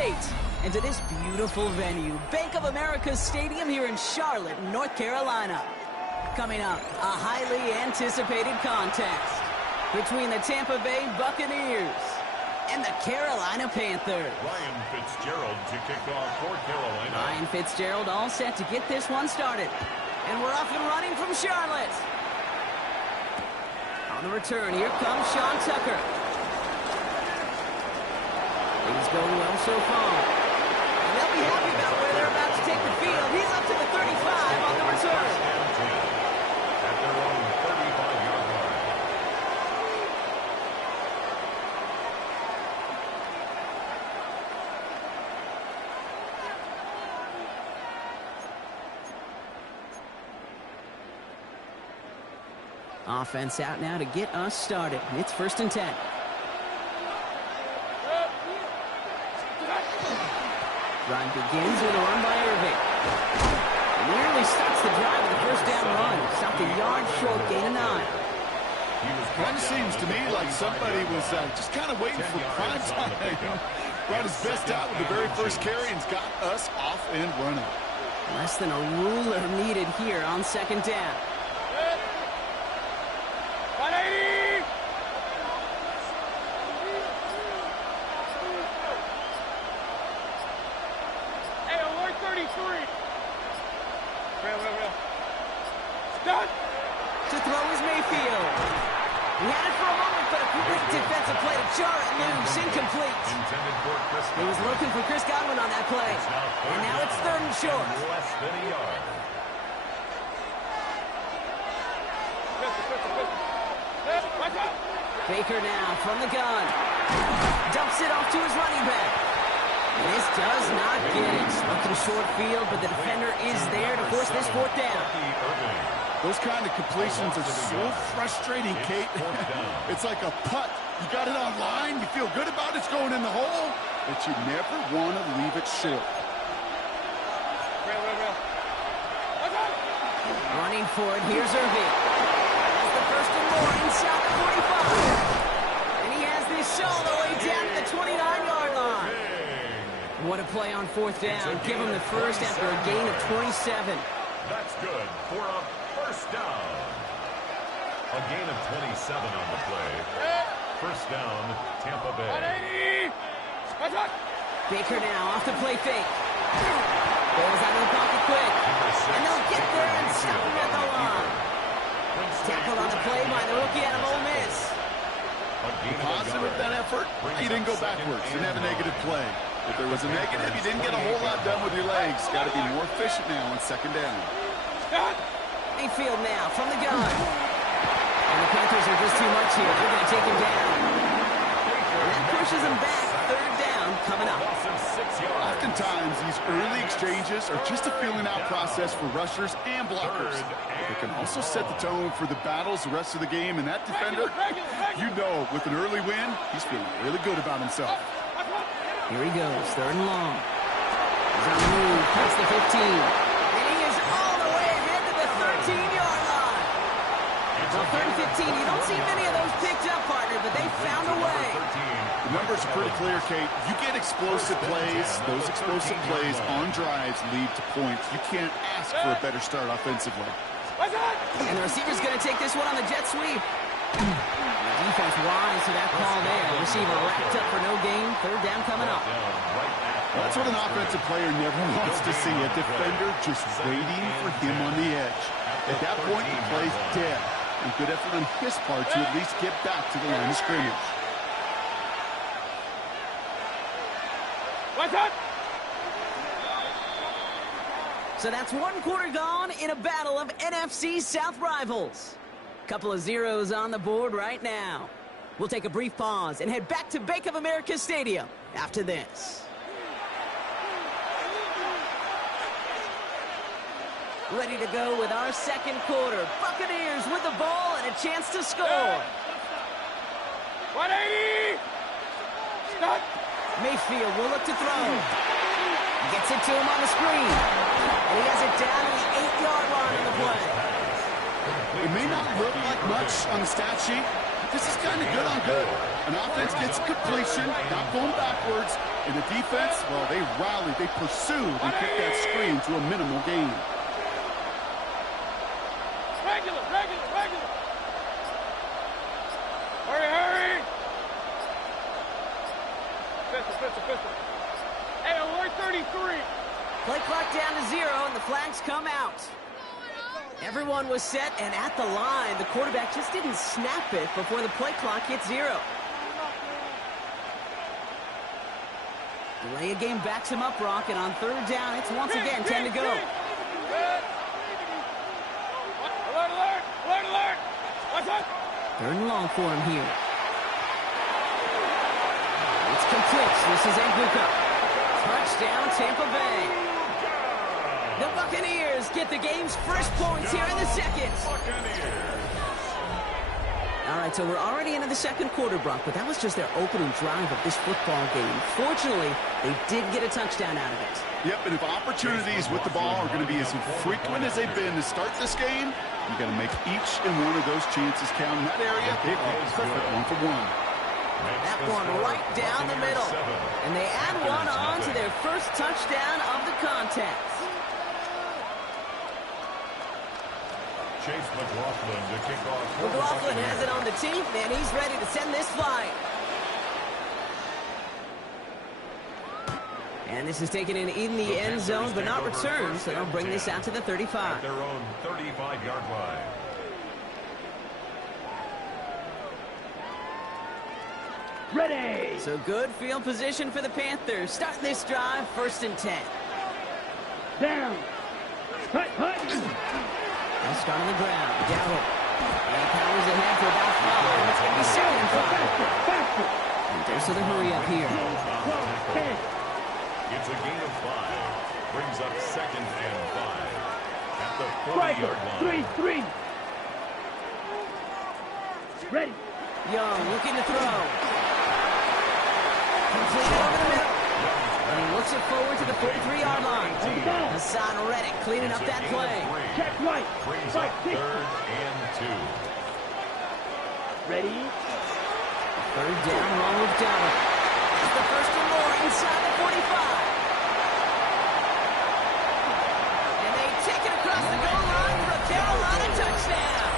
state and to this beautiful venue, Bank of America Stadium here in Charlotte, North Carolina. Coming up, a highly anticipated contest between the Tampa Bay Buccaneers and the Carolina Panthers. Ryan Fitzgerald to kick off for Carolina. Ryan Fitzgerald all set to get this one started. And we're off and running from Charlotte. On the return, here comes Sean Tucker. Things going well so far. And they'll be happy about where they're about to take the field. He's up to the 35 on the return. At their own 35-yard line. Offense out now to get us started. It's 1st and 10. Drive begins with a run by Irving. Nearly starts the drive with a first down run. Stopped a yard short, gain of 9. Kind of seems to me like somebody was just kind of waiting for prime time. Brought his best out with the very first carry and's got us off and running. Less than a ruler needed here on 2nd down. To throw is Mayfield. He had it for a moment, but a great defensive play to jar it loose. Incomplete. He was looking for Chris Godwin on that play. And now it's 3rd and short. Less than a yard. Baker now from the gun. Dumps it off to his running back. This does not get it. Looking short field, but the defender is there to force this 4th down. Those kind of completions are so frustrating, Kate. It's like a putt. You got it on line, you feel good about it, it's going in the hole, but you never want to leave it short. Running for it, here's Irving. That's the 1st and more inside the 45. And he has this all the way down to the 29-yard line. What a play on 4th down. Give him the first after a gain of 27. That's good for a first down. A gain of 27 on the play. First down, Tampa Bay. Baker now off the play fake. Goes out of the pocket quick. And they'll get there and stop him at the line. Tackled on the play by the rookie out of Ole Miss. Positive with that effort, he didn't go backwards, didn't have a negative play. If there was a negative, you didn't get a whole lot done with your legs. Got to be more efficient now on 2nd down. Mayfield now from the gun. And the Panthers are just too much here. They're going to take him down. And that pushes him back. 3rd down coming up. Oftentimes, these early exchanges are just a feeling out process for rushers and blockers. They can also set the tone for the battles the rest of the game. And that defender, you know, with an early win, he's feeling really good about himself. Here he goes, 3rd and long. He's on the move, past the 15. And he is all the way ahead to the 13-yard line. Well, 3rd and 15, you don't see many of those picked up, partner, but they found a way. The numbers are pretty clear, Kate. You get explosive plays. Those explosive plays on drives lead to points. You can't ask for a better start offensively. And the receiver's going to take this one on the jet sweep. The defense wise to that call there. Receiver wrapped up for no gain. 3rd down coming up. Well, that's what an offensive player never wants to see. A defender just waiting for him on the edge. At that point, the play's dead. And good effort on his part to at least get back to the line of scrimmage. So that's 1 quarter gone in a battle of NFC South rivals. Couple of zeros on the board right now. We'll take a brief pause and head back to Bank of America Stadium after this. Ready to go with our 2nd quarter. Buccaneers with the ball and a chance to score. 180! Stop! Mayfield will look to throw. Gets it to him on the screen. And he has it down to the 8-yard line on the play. It may not look like much on the stat sheet, but this is kind of good on good. An offense gets a completion, not going backwards, and the defense, well, they rallied, they pursued, and kept that screen to a minimal gain. Regular. Hurry. Pistol. Hey, alert 33. Play clock down to 0, and the flags come out. Everyone was set and at the line. The quarterback just didn't snap it before the play clock hit 0. Delay of game backs him up, Brock, and on third down, it's once again 10 to go. Alert. What's up? Third and long for him here. It's complete. This is Anguka. Touchdown, Tampa Bay. The Buccaneers get the game's first points here in the second. All right, so we're already into the second quarter, Brock, but that was just their opening drive of this football game. Fortunately, they did get a touchdown out of it. Yep, and if opportunities with the ball are going to be as infrequent as they've been to start this game, you got to make each and one of those chances count. In that area, they are perfect 1-for-1. That one right down the middle. And they add one on to their first touchdown of the contest. Chase McLaughlin to kick off. McLaughlin has it on the tee, and he's ready to send this flight. And this is taken in the end zone, but not returned, so they'll bring this out to the 35. At their own 35-yard line. Ready! So good field position for the Panthers. Starting this drive, 1st and 10. Down. Hut. They'll start on the ground. Gallup. And powers ahead for about 5. It's going to be 7 and 5. And there's the hurry up here. It's a gain of 5. Brings up 2nd and 5. At the 40-yard line. 3. Ready. Young looking to throw. Completed over the middle. And he looks it forward to the 43-yard line. Hassan Reddick cleaning up that play. Check right. Brings up 3rd and 2. Ready. 3rd down, wrong with Gallup. It's the 1st and more inside the 45. And they take it across the goal line for a Carolina touchdown.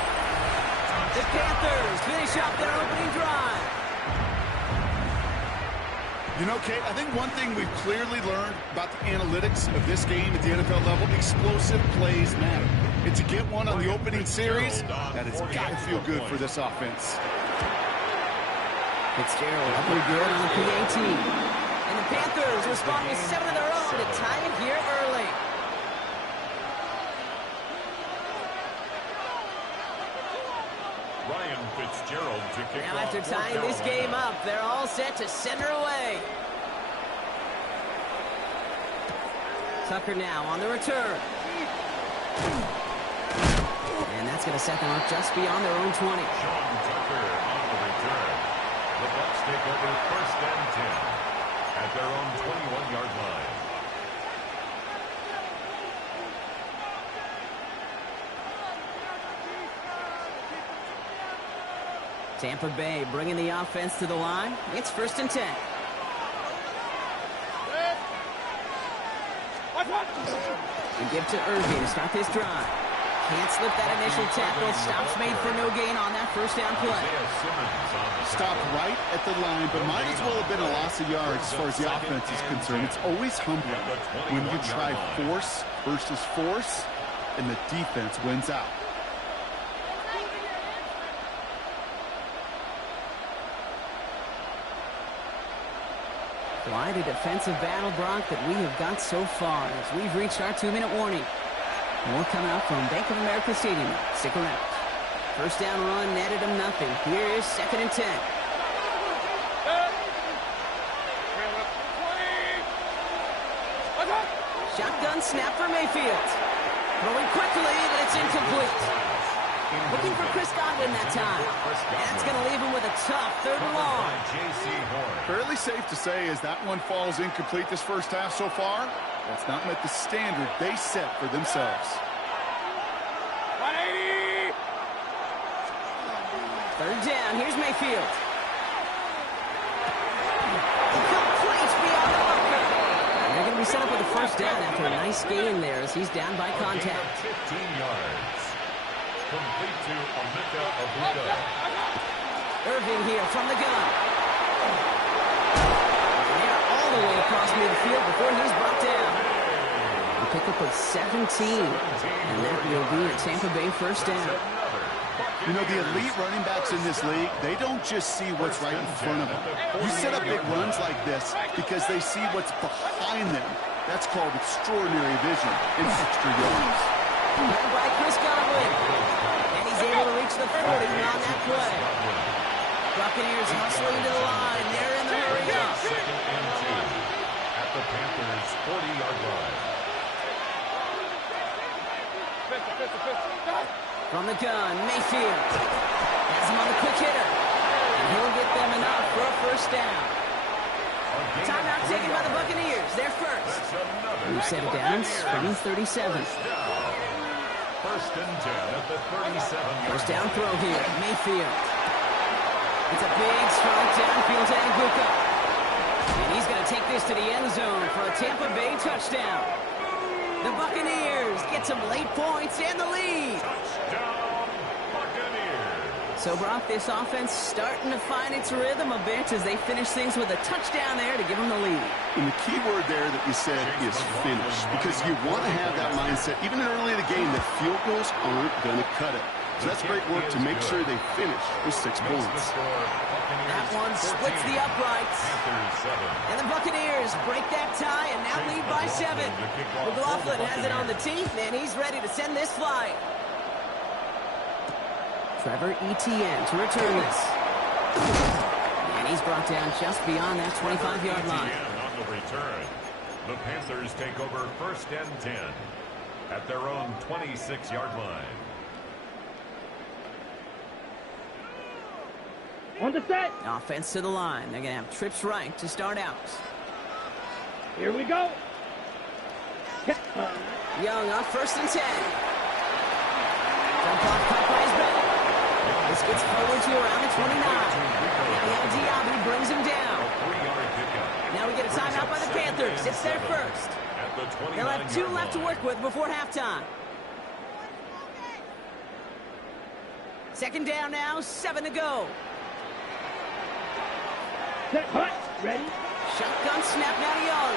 The Panthers finish up their opening drive. You know, Kate, I think one thing we've clearly learned about the analytics of this game at the NFL level, explosive plays matter. And to get one on the opening series, that has got to feel good for this offense. Fitzgerald up and good on the PAT. And the Panthers respond with 7 of their own to tie it here early. Ryan Fitzgerald to kick Now off. after tying this game up, they're all set to send her away. Tucker now on the return. And that's going to set them up just beyond their own 20. Sean Tucker on the return. The Bucs take over 1st and 10 at their own 21-yard line. Tampa Bay bringing the offense to the line. It's 1st and 10. And give to Irving to start this drive. Can't slip that initial tackle. Stops made for no gain on that 1st down play. Stopped right at the line, but might as well have been a loss of yards as far as the offense is concerned. It's always humbling when you try force versus force, and the defense wins out. Quite a defensive battle, Brock, that we have got so far as we've reached our 2-minute warning. More coming up from Bank of America Stadium. Stick around. 1st down run netted him nothing. Here is 2nd and 10. Shotgun snap for Mayfield. Throwing quickly, but it's incomplete. Looking for Chris Godwin that time. That's going to leave him with a tough 3rd and long. Fairly safe to say as that one falls incomplete this first half so far, that's not met the standard they set for themselves. 180! Third down. Here's Mayfield. Complete beyond the marker. And they're going to be set up with a first down after a nice gain there as he's down by contact. 15 yards. Complete to Amika Abuka. Irving here from the gun. They're all the way across midfield before he's brought down. A pickup of 17. And that will be a Tampa Bay first down. You know, the elite running backs in this league, they don't just see what's right in front of them. You set up big runs like this because they see what's behind them. That's called extraordinary vision and extra yards. Run by Chris Godwin. And he's able to reach the 40 on that play. Buccaneers hustling to the line. They're in the hurry up. Second and 2 at the Panthers' 40-yard line. From the gun, Mayfield has him on the quick hitter. And he'll get them enough for a first down. Timeout taken by the Buccaneers. They're first. We've set it down from 37. First and 10 at the 37. First down throw here, Mayfield. It's a big, strong downfield to Aguka. And he's going to take this to the end zone for a Tampa Bay touchdown. The Buccaneers get some late points and the lead. Touchdown, Buccaneers. So, Brock, this offense starting to find its rhythm a bit as they finish things with a touchdown there to give them the lead. And the key word there that you said is finish, because you want to have that mindset, even early in the game, that field goals aren't going to cut it. So that's great work to make sure they finish with 6 points. That one splits the uprights. And the Buccaneers break that tie and now lead by 7. McLaughlin has it on the teeth, and he's ready to send this flying. Trevor Etienne to return this. And he's brought down just beyond that 25-yard line. On the return, the Panthers take over first and 10 at their own 26-yard line. On the set. Offense to the line. They're going to have trips right to start out. Here we go. Young on first and 10. Dump off cut by his back. This gets forward to around the 29. Now Diaby brings him down. Now we get a timeout by the Panthers. It's their first. They'll have 2 left to work with before halftime. Second down now, 7 to go. Set, hut, ready. Shotgun snap now to Young.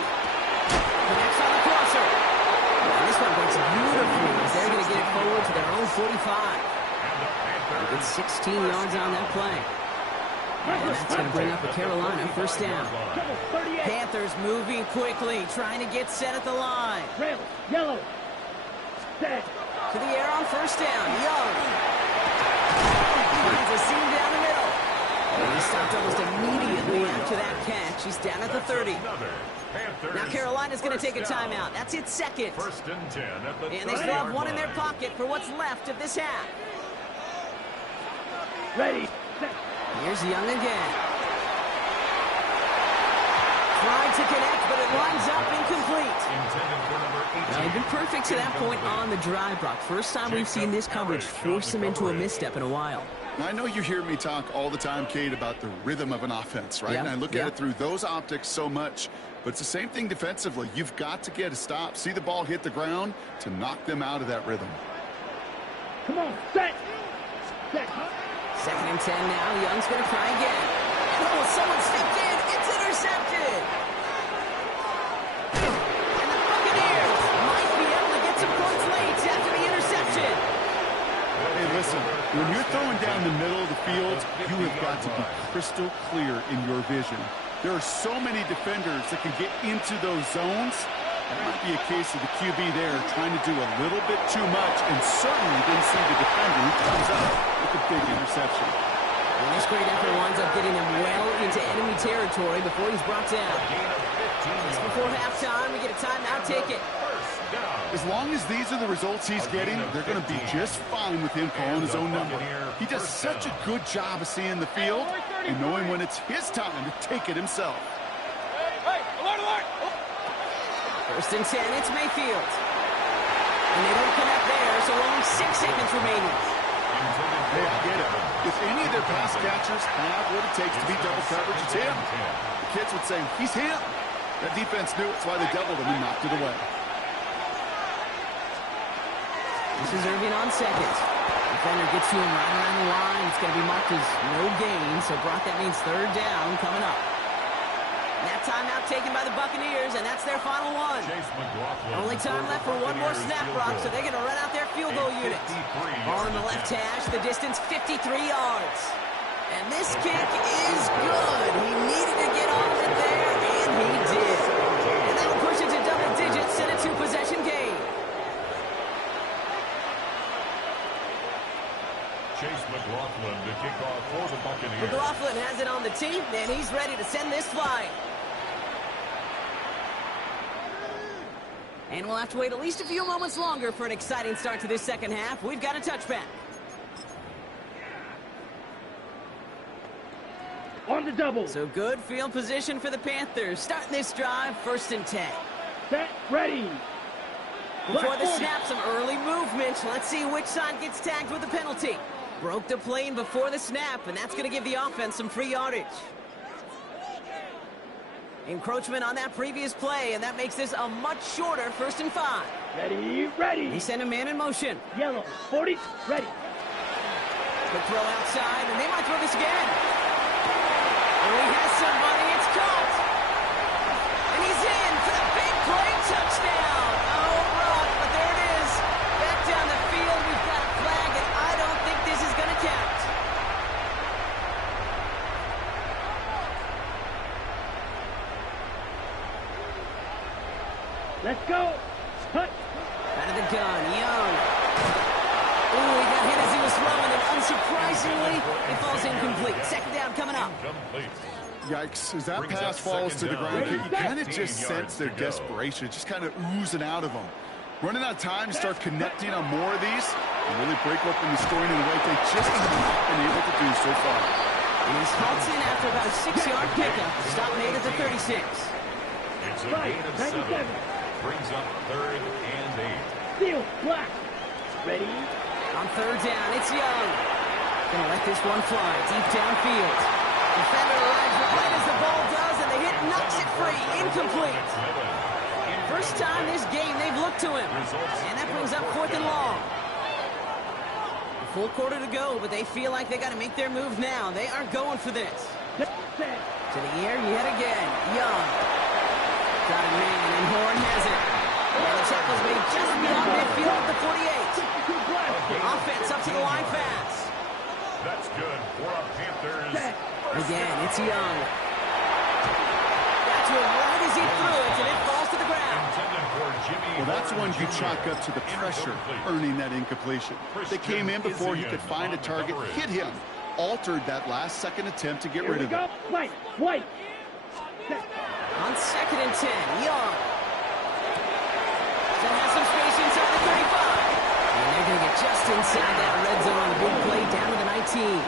Connects on the crosser. And this one breaks beautifully as they're going to get it forward to their own 45. They get 16 yards on that play. And that's going to bring up a Carolina first down. Panthers moving quickly, trying to get set at the line. Rails, yellow. Set. To the air on first down. Young. Finds a seam down the middle. And he stopped almost immediately after that catch. He's down at the 30. Now Carolina's going to take a timeout. That's its second. First and 10 at the And they still have one in their pocket for what's left of this half. Ready. Set. Here's Young again. Tried to connect, but it lines up incomplete. Now, he's been perfect to that point on the drive, Brock. First time we've seen this coverage force him into a misstep in a while. Now, I know you hear me talk all the time, Kate, about the rhythm of an offense, right? Yep, And I look yep. at it through those optics so much. But it's the same thing defensively. You've got to get a stop, see the ball hit the ground to knock them out of that rhythm. Come on, set. Set. Second and 10 now. Young's going to try again. Oh, someone stepped in. It's intercepted. And the Buccaneers might be able to get some points late after the interception. Hey, listen, when you're throwing down the middle of the field, you have got to be crystal clear in your vision. There are so many defenders that can get into those zones. That might be a case of the QB there trying to do a little bit too much and certainly didn't see the defender who comes up with a big interception. And this great effort winds up getting him well into enemy territory before he's brought down. Just before halftime, we get a timeout. Take it. As long as these are the results he's getting, they're going to be just fine with him calling his own number. He does such a good job of seeing the field and knowing when it's his time to take it himself. Hey, alert, alert! First and 10, it's Mayfield. And they don't connect there, so only 6 seconds remaining. Hey, I get it. If any of their pass catchers have what it takes to beat double coverage, it's him. The kids would say, he's him. That defense knew it. That's why they doubled him and knocked it away. This is Irving on second. Defender gets to him right around the line. It's going to be marked as no gain. So, Brock, that means third down coming up. And that timeout taken by the Buccaneers, and that's their final one. Only time left for one more snap, Brock, so they're going to run out their field goal unit. Ball in the left hash, the distance 53 yards. And this kick is good. He needed to get off it there, and he did. And that'll push it to double digits in a two-possession game. Chase McLaughlin to kick off for the Buccaneers. McLaughlin has it on the tee, and he's ready to send this flying. And we'll have to wait at least a few moments longer for an exciting start to this second half. We've got a touchback. On the double. So good field position for the Panthers. Starting this drive, 1st and 10. Set, ready. Before the snap, some early movement. Let's see which side gets tagged with the penalty. Broke the plane before the snap, and that's going to give the offense some free yardage. Encroachment on that previous play, and that makes this a much shorter 1st and 5. Ready, ready. They send a man in motion. Yellow, 40, ready. Quick throw outside, and they might throw this again. Oh, he has somebody. It's caught. And he's in for the big play touchdown. Oh, Brock, but there it is. Back down the field, we've got a flag, and I don't think this is going to count. Let's go. Hut. Out of the gun, Young. Ooh, he got hit as he was throwing, and unsurprisingly, it falls incomplete. 2nd down coming up. Yikes, as that pass falls to the ground, you kind of just sense their desperation, just kind of oozing out of them. Running out of time to start connecting on more of these and really break open the scoring in a way they just have not been able to do so far. And he's halts in after about a 6-yard pickup. Stop made at the 36. It's a gain of 7. Brings up 3rd and 8. Field, black. Ready. On 3rd down, it's Young. Gonna let this one fly deep downfield. Defender arrives right as the ball does, and the hit knocks it free. Incomplete. First time this game they've looked to him. And that brings up 4th and long. A full quarter to go, but they feel like they got to make their move now. They are going for this. Set. To the air yet again. Young. Got a man, and Horn has it. And the tackle's made just beyond midfield at the 48. Offense up to the line fast. That's good for our Panthers. Again, it's Young. That's right as he threw it, and it falls to the ground. Well, that's one you chalk up to the pressure, earning that incompletion. They came in before he could find a target, hit him, altered that last-second attempt to get rid of it. White. On 2nd and 10, Young. Still has some space inside the 35. And they're going to get just inside that red zone on the big play down to the 19.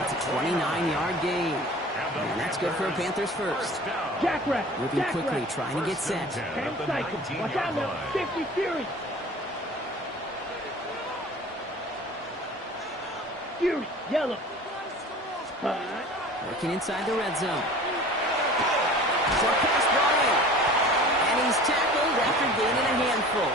It's a 29-yard gain. And that's good for a Panthers first. Jackrack. Moving quickly, trying to get set. 10 cycles. Watch out now. 50 Fury. Fury. Yellow. Working inside the red zone. Short pass brought in. And he's tackled after gaining a handful.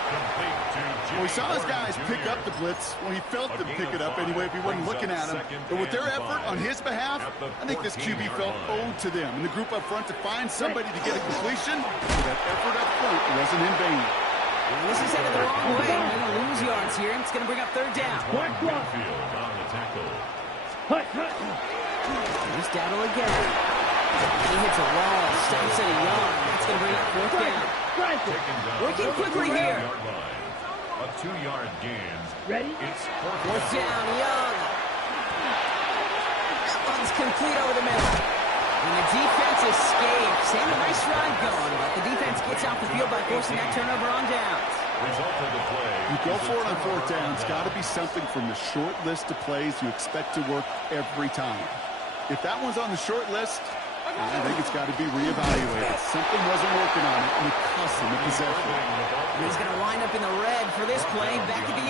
Well, we saw his guys pick up the blitz. Well, he felt them pick it up anyway if he wasn't looking at him. But with their effort on his behalf, I think this QB felt owed to them. And the group up front to find somebody to get a completion, that effort up front wasn't in vain. And this is headed the wrong way. They're going to lose yards here, and it's going to bring up 3rd down. Hut. Here's Dowdle again. He hits a wall, stops at a yard. That's going to bring up 4th down. Working quickly here. A 2-yard gain. Ready? It's 4th down, Young. That one's complete over the middle. And the defense escapes. And a nice ride going, but the defense gets off the field by forcing that turnover on downs. Result of the play. You go for it on 4th down. It's got to be something from the short list of plays you expect to work every time. If that one's on the short list, I think it's got to be reevaluated. Something wasn't working on it, and it cost him the possession. He's going to wind up in the red for this play, back at the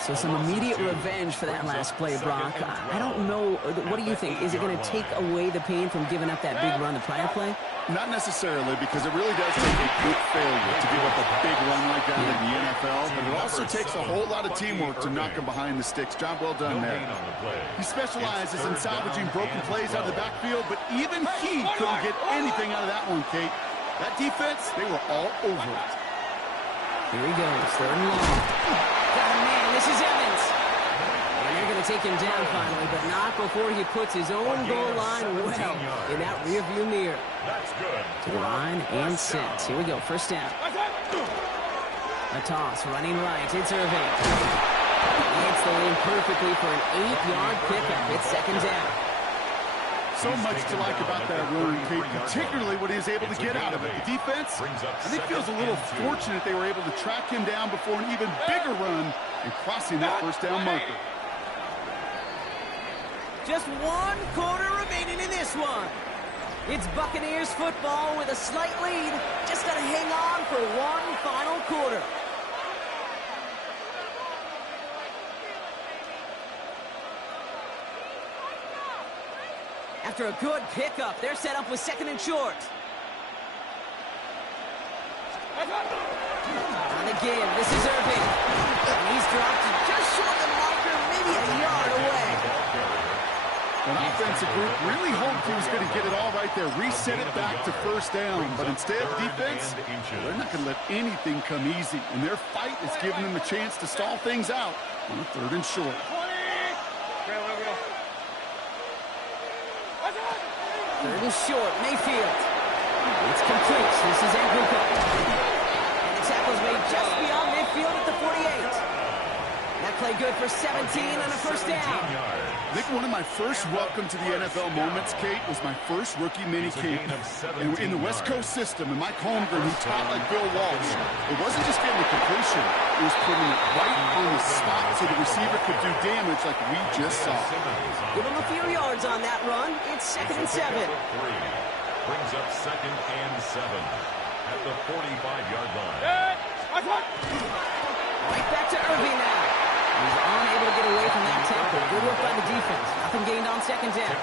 8. So some immediate revenge for that last play, Brock. I don't know. What do you think? Is it going to take away the pain from giving up that big run the prior play? Not necessarily, because it really does take a good failure to give up a big run like that in the NFL, but it also takes a whole lot of teamwork to knock him behind the sticks. Job well done there. He specializes in salvaging broken plays out of the backfield, but even he couldn't get anything out of that one, Kate. That defense, they were all over it. Here he goes, 3rd and long. Got a man, this is Evans. And they're going to take him down finally, but not before he puts his own goal line well in that rearview mirror. That's good. To the line and sent. Here we go, 1st down. A toss, running right, it's Irving. He hits the lane perfectly for an 8-yard pickup. It's 2nd down. So much to like about that run, Kate, particularly what he was able to get out of it. The defense, I think, feels a little fortunate they were able to track him down before an even bigger run and crossing that 1st down marker. Just 1 quarter remaining in this one. It's Buccaneers football with a slight lead. Just got to hang on for one final quarter. After a good pickup, they're set up with 2nd and short. On the give, this is Irving. And he's dropped just short of the marker, maybe a yard away. An offensive group really hoped he was going to get it all right there, reset it back to 1st down. But instead, defense, they're not going to let anything come easy. And their fight is giving them a chance to stall things out on a 3rd and short. 3rd and short, Mayfield. It's complete. This is Engelka. And the tackle's made just beyond midfield at the 48. That play good for 17 on a 1st down. I think one of my first welcome to the NFL moments, Kate, was my first rookie minicamp. And in the West Coast system, and Mike Holmgren, who taught like Bill Walsh, it wasn't just getting the completion, it was putting it right on the spot so the receiver could do damage like we just saw. Give him a few yards on that run. It's 2nd and 7. Brings up 2nd and 7 at the 45-yard line. Right back to Irving now. He's unable to get away from that tackle. Good work by the defense. Nothing gained on 2nd down.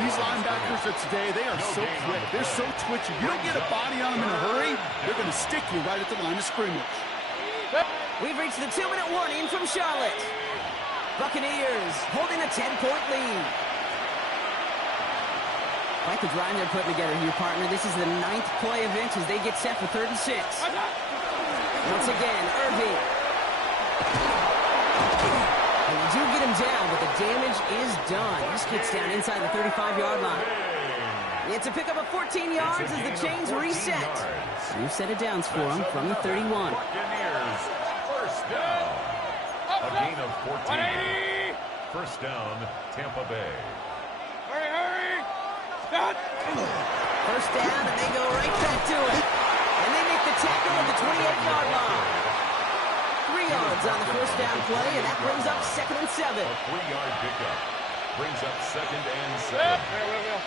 These linebackers of today, they are so quick. They're so twitchy. You don't get a body on them in a hurry, they're going to stick you right at the line of scrimmage. We've reached the 2-minute warning from Charlotte. Buccaneers holding a 10-point lead. Quite the drive they're putting together here, partner. This is the 9th play of inch as they get set for 3rd and 6. Once again, Irving. And they do get him down, but the damage is done. He just gets down inside the 35-yard line. It's a pickup of 14 yards as the chains reset. New set of downs for him from the 31. Buccaneers, 1st down. A gain of 14. 1st down, Tampa Bay. Hurry! Stop! 1st down, and they go right back to it. And they make the tackle at the 28-yard line. 3 yards on the 1st down play, and that brings up 2nd and 7. A 3-yard pickup. Brings up 2nd and 7. Go.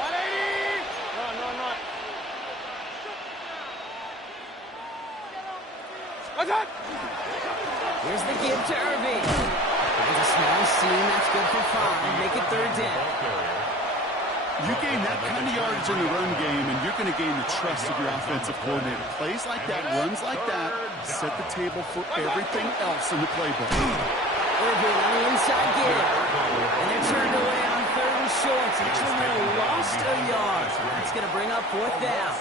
180! No. What's that? Here's the give to Irving. There's a small seam, that's good for 5. Make it 3rd down. You gain that kind of yardage in the run game, and you're going to gain the trust of your offensive coordinator. Plays like that, runs like that, set the table for everything else in the playbook. Irving on the inside give. And they're turned away on 3rd and short. Actually might have lost a yard. That's going to bring up 4th down.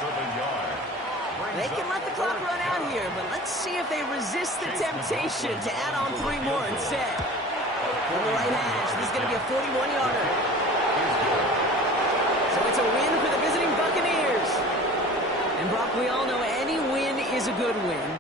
They can let the clock run out here, but let's see if they resist the temptation to add on 3 more instead. From the right hash, this is going to be a 41-yarder. So it's a win for the visiting Buccaneers. And Brock, we all know any win is a good win.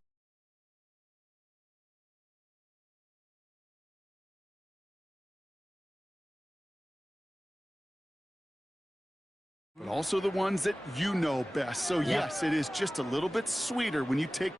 But also the ones that you know best. So yes, it is just a little bit sweeter when you take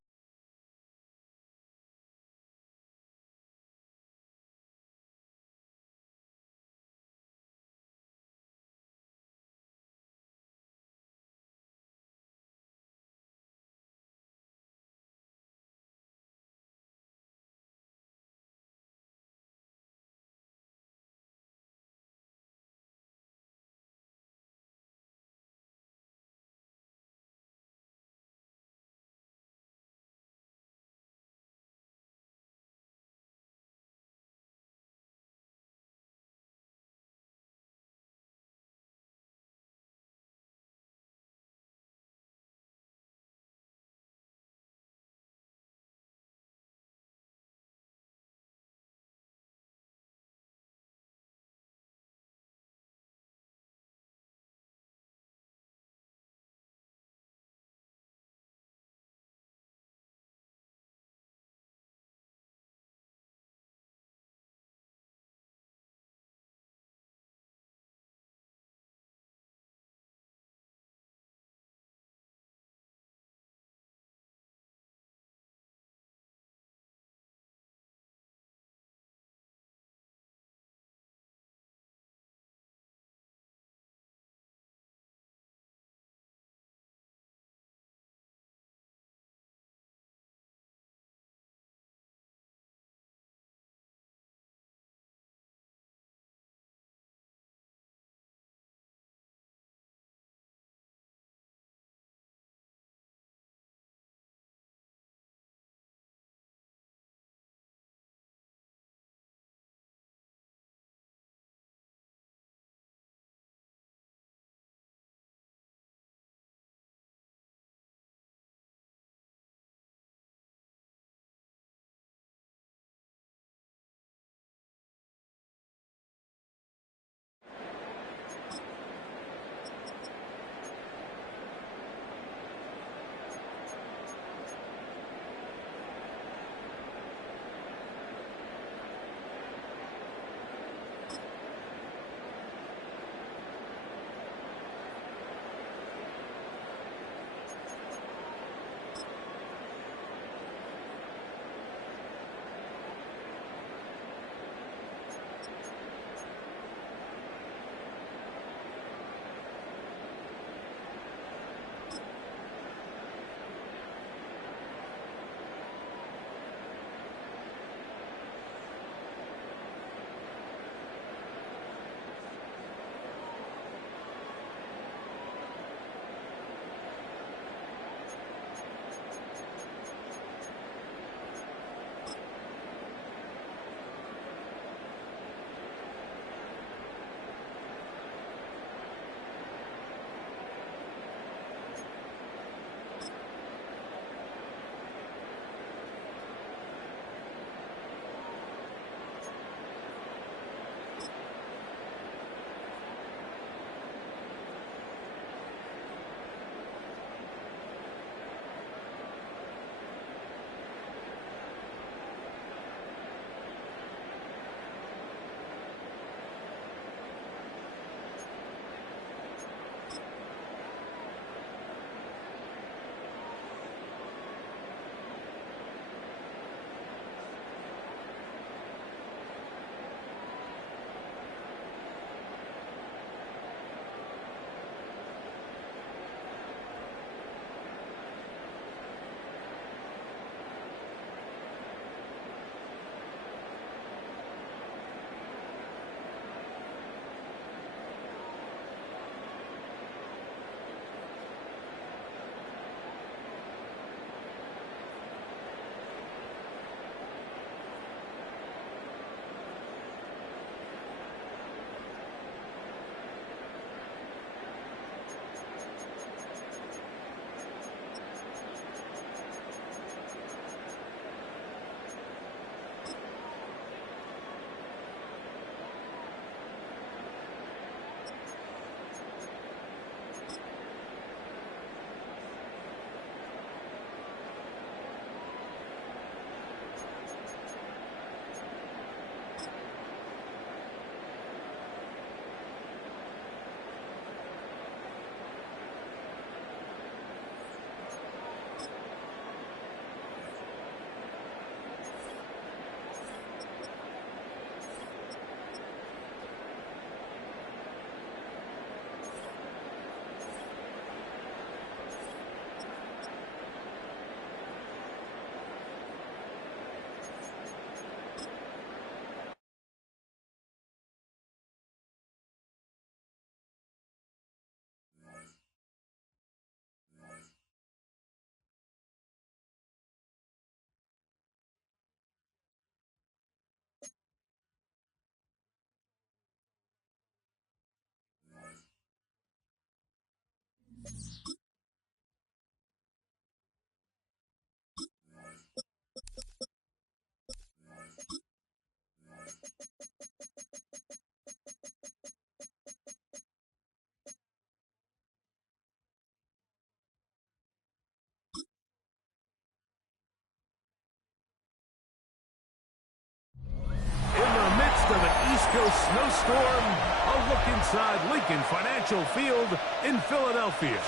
a snowstorm. A look inside Lincoln Financial Field in Philadelphia.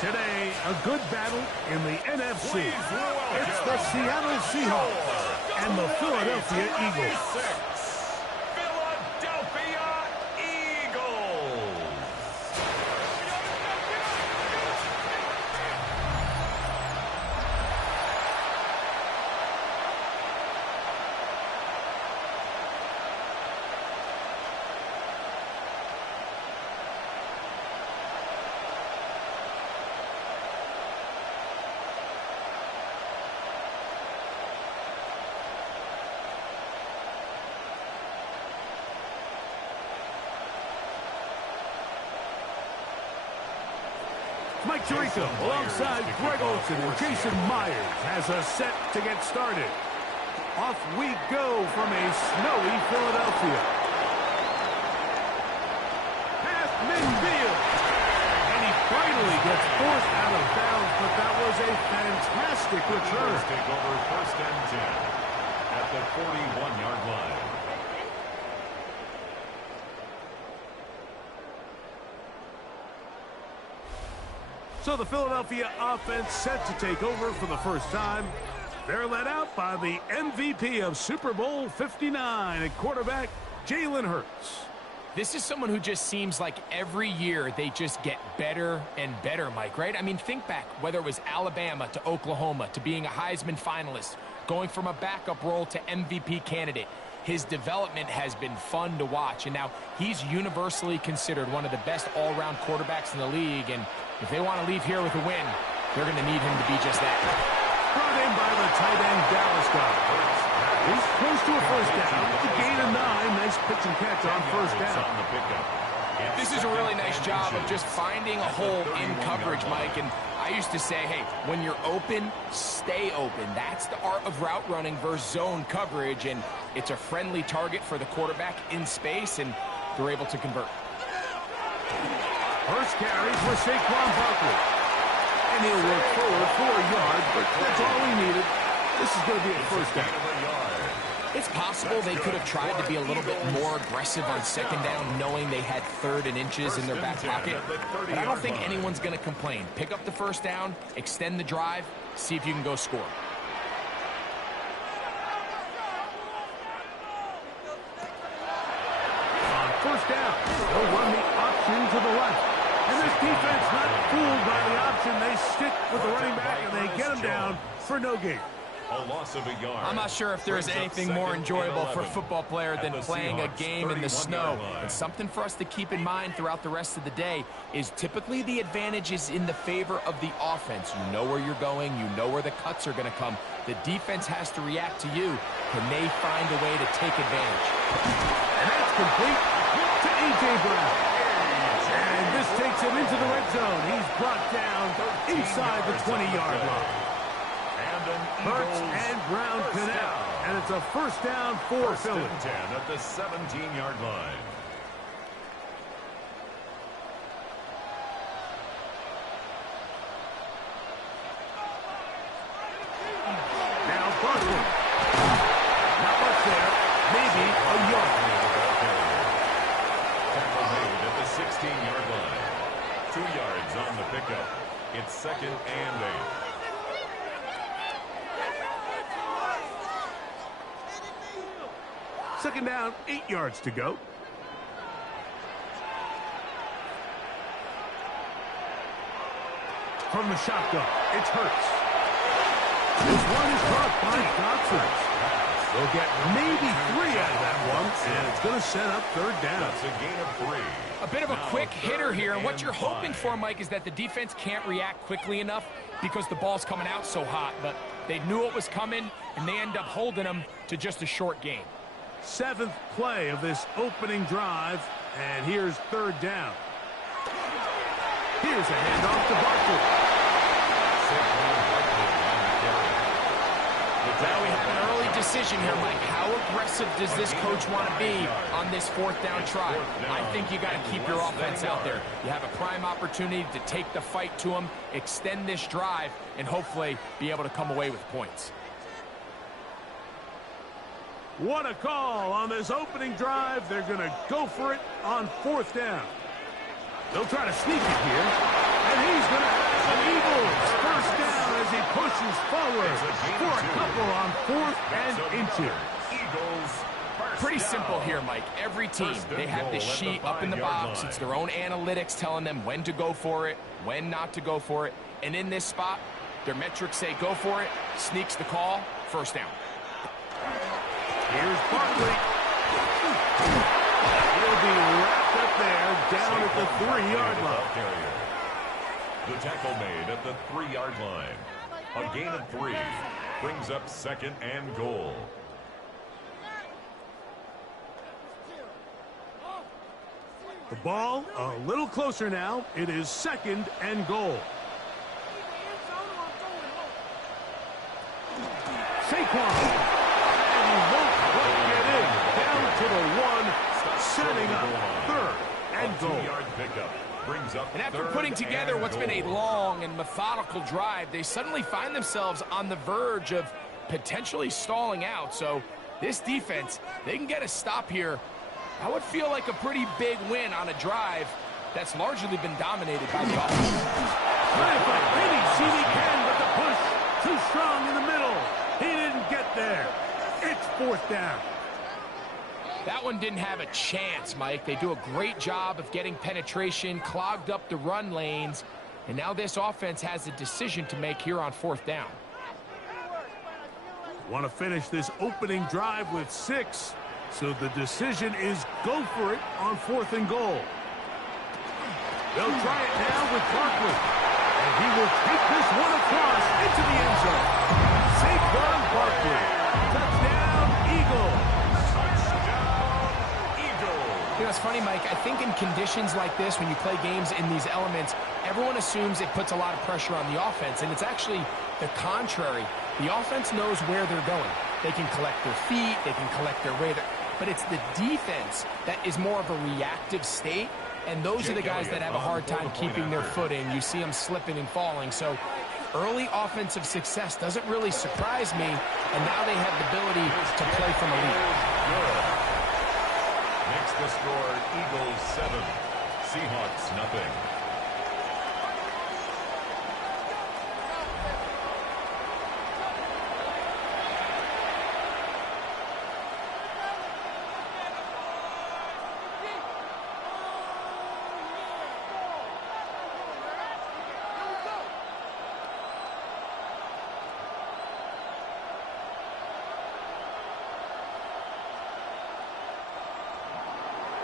Today, a good battle in the NFC. It's the Seattle Seahawks and the Philadelphia Eagles. Philadelphia Eagles. Mike Tirico alongside Greg Olsen and Jason Myers has us set to get started. Off we go from a snowy Philadelphia. Past midfield. And he finally gets forced out of bounds, but that was a fantastic return. Take over 1st and 10 at the 41-yard line. So the Philadelphia offense set to take over for the first time. They're led out by the MVP of Super Bowl 59 at quarterback, Jalen Hurts. This is someone who just seems like every year they just get better and better, Mike, right? I mean, think back, whether it was Alabama to Oklahoma to being a Heisman finalist, going from a backup role to MVP candidate. His development has been fun to watch, and now he's universally considered one of the best all-around quarterbacks in the league, and if they want to leave here with a win, they're going to need him to be just that. Brought in by the tight end Dallas guy. He's close to a first down. The gain of 9. Nice pitch and catch on first down. This is a really nice job of just finding a hole in coverage, Mike. And I used to say, hey, when you're open, stay open. That's the art of route running versus zone coverage. And it's a friendly target for the quarterback in space, and they're able to convert. First carry for Saquon Barkley. And he'll work forward 4 yards, but that's all he needed. This is going to be a first down. It's possible they could have tried to be a little bit more aggressive on 2nd down, knowing they had 3rd and inches in their back pocket. But I don't think anyone's going to complain. Pick up the first down, extend the drive, see if you can go score. On first down, they'll run the option to the left. And this defense not fooled by the option. They stick with the running back, and they get him down for no gain. A loss of a yard. I'm not sure if there is anything more enjoyable for a football player than playing a game in the snow. And something for us to keep in mind throughout the rest of the day is typically the advantage is in the favor of the offense. You know where you're going. You know where the cuts are going to come. The defense has to react to you. Can they find a way to take advantage? And that's complete to A.J. Brown. And this takes him into the red zone. He's brought down inside the 20-yard line. Hurts and Brown connect, and it's a first down for Philly. 10 at the 17-yard line. Now Barkley. Not much there. Maybe a yard. Tackle made at the 16-yard line. 2 yards on the pickup. It's 2nd and 8. Second down, 8 yards to go. From the shotgun, it's Hurts. This one is caught by Dotson. They'll get maybe 3 out of that one, and it's going to set up 3rd down. That's a gain of 3. A bit of a quick hitter here, and what you're hoping for, Mike, is that the defense can't react quickly enough because the ball's coming out so hot, but they knew it was coming, and they end up holding them to just a short gain. 7th play of this opening drive, and here's 3rd down. Here's a handoff to Barkley. Now we have an early decision here, Mike. How aggressive does this coach want to be on this 4th down try? I think you got to keep your offense out there. You have a prime opportunity to take the fight to them, extend this drive, and hopefully be able to come away with points. What a call on this opening drive. They're going to go for it on 4th down. They'll try to sneak it here. And he's going to have some Eagles. First down as he pushes forward for a couple on 4th and inches. Eagles. Pretty simple here, Mike. Every team, they have this sheet up in the box. It's their own analytics telling them when to go for it, when not to go for it. And in this spot, their metrics say go for it, sneaks the call, first down. Here's Barkley. He'll be wrapped up there down at the 3-yard line. The tackle made at the 3-yard line. A gain of 3 brings up 2nd and goal. The ball a little closer now. It is 2nd and goal. Saquon. And he won't quite get in. Down to the 1, setting up 3rd and goal. 2-yard pickup brings up And after putting together what's been a long and methodical drive, they suddenly find themselves on the verge of potentially stalling out. So this defense, they can get a stop here. That would feel like a pretty big win on a drive that's largely been dominated by the offense. Maybe CD can, but the push too strong in the middle. He didn't get there. It's 4th down. That one didn't have a chance, Mike. They do a great job of getting penetration, clogged up the run lanes, and now this offense has a decision to make here on 4th down. Want to finish this opening drive with 6. So the decision is go for it on 4th and goal. They'll try it now with Barkley. And he will take this one across into the end zone. Saquon Barkley. Touchdown, Eagles. You know, it's funny, Mike. I think in conditions like this, when you play games in these elements, everyone assumes it puts a lot of pressure on the offense, and it's actually the contrary. The offense knows where they're going. They can collect their feet, they can collect their weight, but it's the defense that is more of a reactive state, and those are the guys that have a hard time keeping their footing. You see them slipping and falling, so early offensive success doesn't really surprise me, and now they have the ability to play from a lead. Makes the score Eagles 7, Seahawks nothing.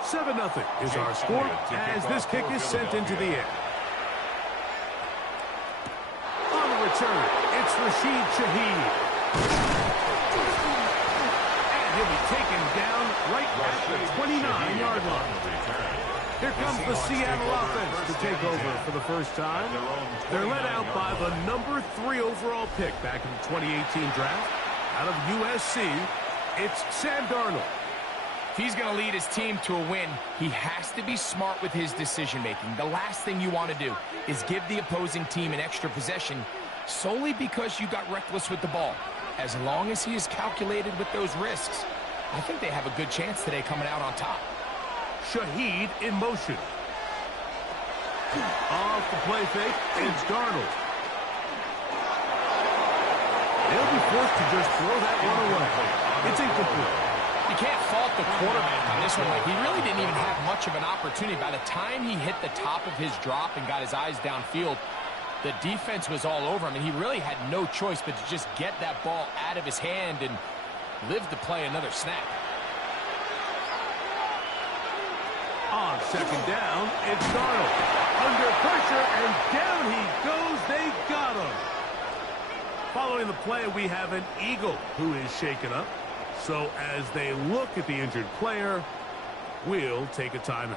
Seven 0 is our score as this kick is sent into the air. On the return, it's Rashid Shaheed. And he'll be taken down right at the 29-yard line. Here comes the Seattle offense to take over for the first time. They're led out by the number 3 overall pick back in the 2018 draft. Out of USC, it's Sam Darnold. If he's going to lead his team to a win, he has to be smart with his decision-making. The last thing you want to do is give the opposing team an extra possession solely because you got reckless with the ball. As long as he is calculated with those risks, I think they have a good chance today coming out on top. Shaheed in motion. Off the play fake, it's Darnold. They'll be forced to just throw that one away. It's incomplete. You can't fault the quarterback on this one. Like, he really didn't even have much of an opportunity. By the time he hit the top of his drop and got his eyes downfield, the defense was all over him, and he really had no choice but to just get that ball out of his hand and live to play another snap. On second down, it's Darnold. Under pressure, and down he goes. They got him. Following the play, we have an Eagle who is shaken up. So as they look at the injured player, we'll take a timeout.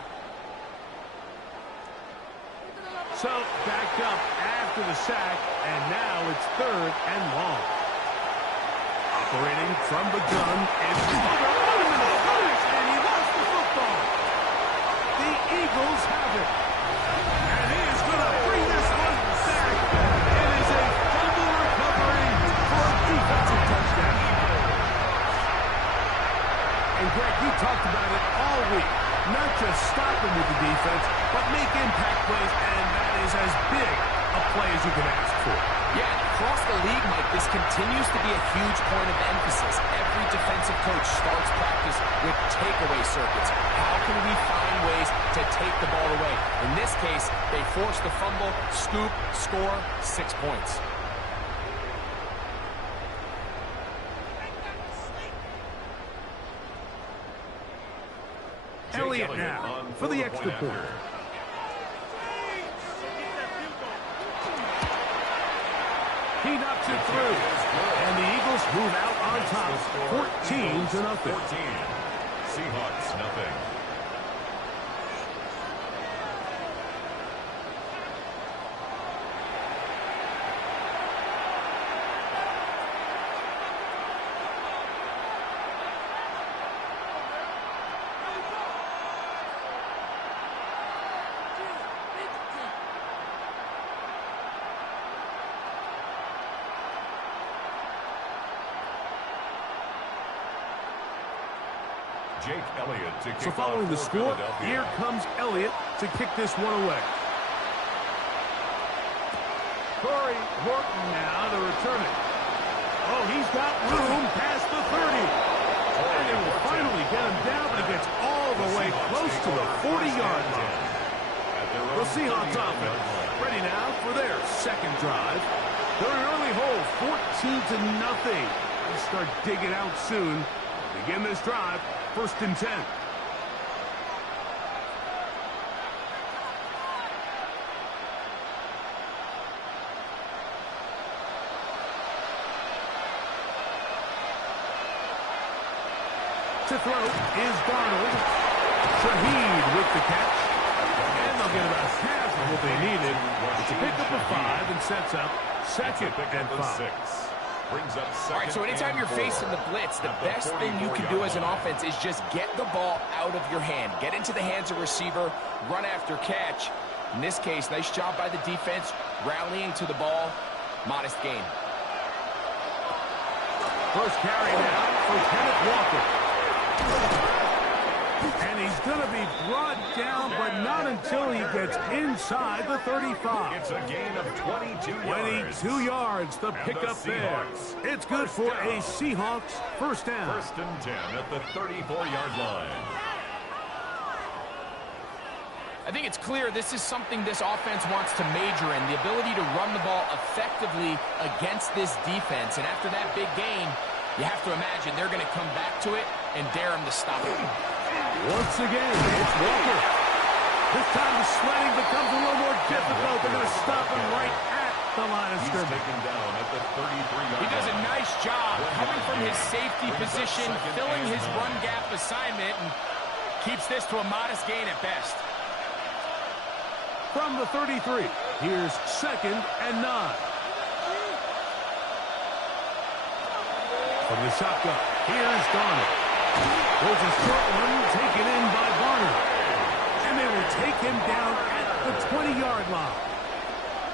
So backed up after the sack, and now it's 3rd and long. Operating from the gun, it's and he lost the football. The Eagles have it. And he is going to bring this one back. It is a fumble recovery for a defensive touchdown. as you can ask for. Yeah, across the league, Mike, this continues to be a huge point of emphasis. Every defensive coach starts practice with takeaway circuits. How can we find ways to take the ball away? In this case, they forced the fumble, scoop, score, 6 points. Elliott now for the extra point. He knocks it through. And the Eagles move out on top, 14-0. 14. Seahawks, nothing. Jake Elliott to kick So following the off for score, Philadelphia. here comes Elliott to kick this one away. Corey Horton now to return it. Oh, he's got room past the 30. And they will finally get him down, but he gets all the way close to the 40-yard line. The Seahawks offense ready now for their second drive. They're in early hole, 14-0. They start digging out soon. Begin this drive, 1st and 10. To throw is Darnold. Shaheed with the catch. And they'll get about half of what they needed. It's a pickup of 5 and sets up second and 5. 6. Brings up second. All right, so anytime you're facing the blitz, the best thing you can do as an offense is just get the ball out of your hand. Get into the hands of receiver, run after catch. In this case, nice job by the defense, rallying to the ball. Modest gain. First carry now for Kenneth Walker. And he's going to be brought down, but not until he gets inside the 35. It's a gain of 22 yards. 22 yards, the pickup there. It's good for a Seahawks first down. 1st and 10 at the 34-yard line. I think it's clear this is something this offense wants to major in, the ability to run the ball effectively against this defense. And after that big gain, you have to imagine they're going to come back to it and dare him to stop it. Once again, it's Walker. This time the sledding becomes a little more difficult. They're going to stop him right at the line of He's scrimmage. taken down at the 33-yard line. He does a nice job coming from his safety position, filling his run gap assignment, and keeps this to a modest gain at best. From the 33, here's 2nd and 9. From the shotgun, here's Darnold. There's a short one taken in by Barner. And they will take him down at the 20-yard line.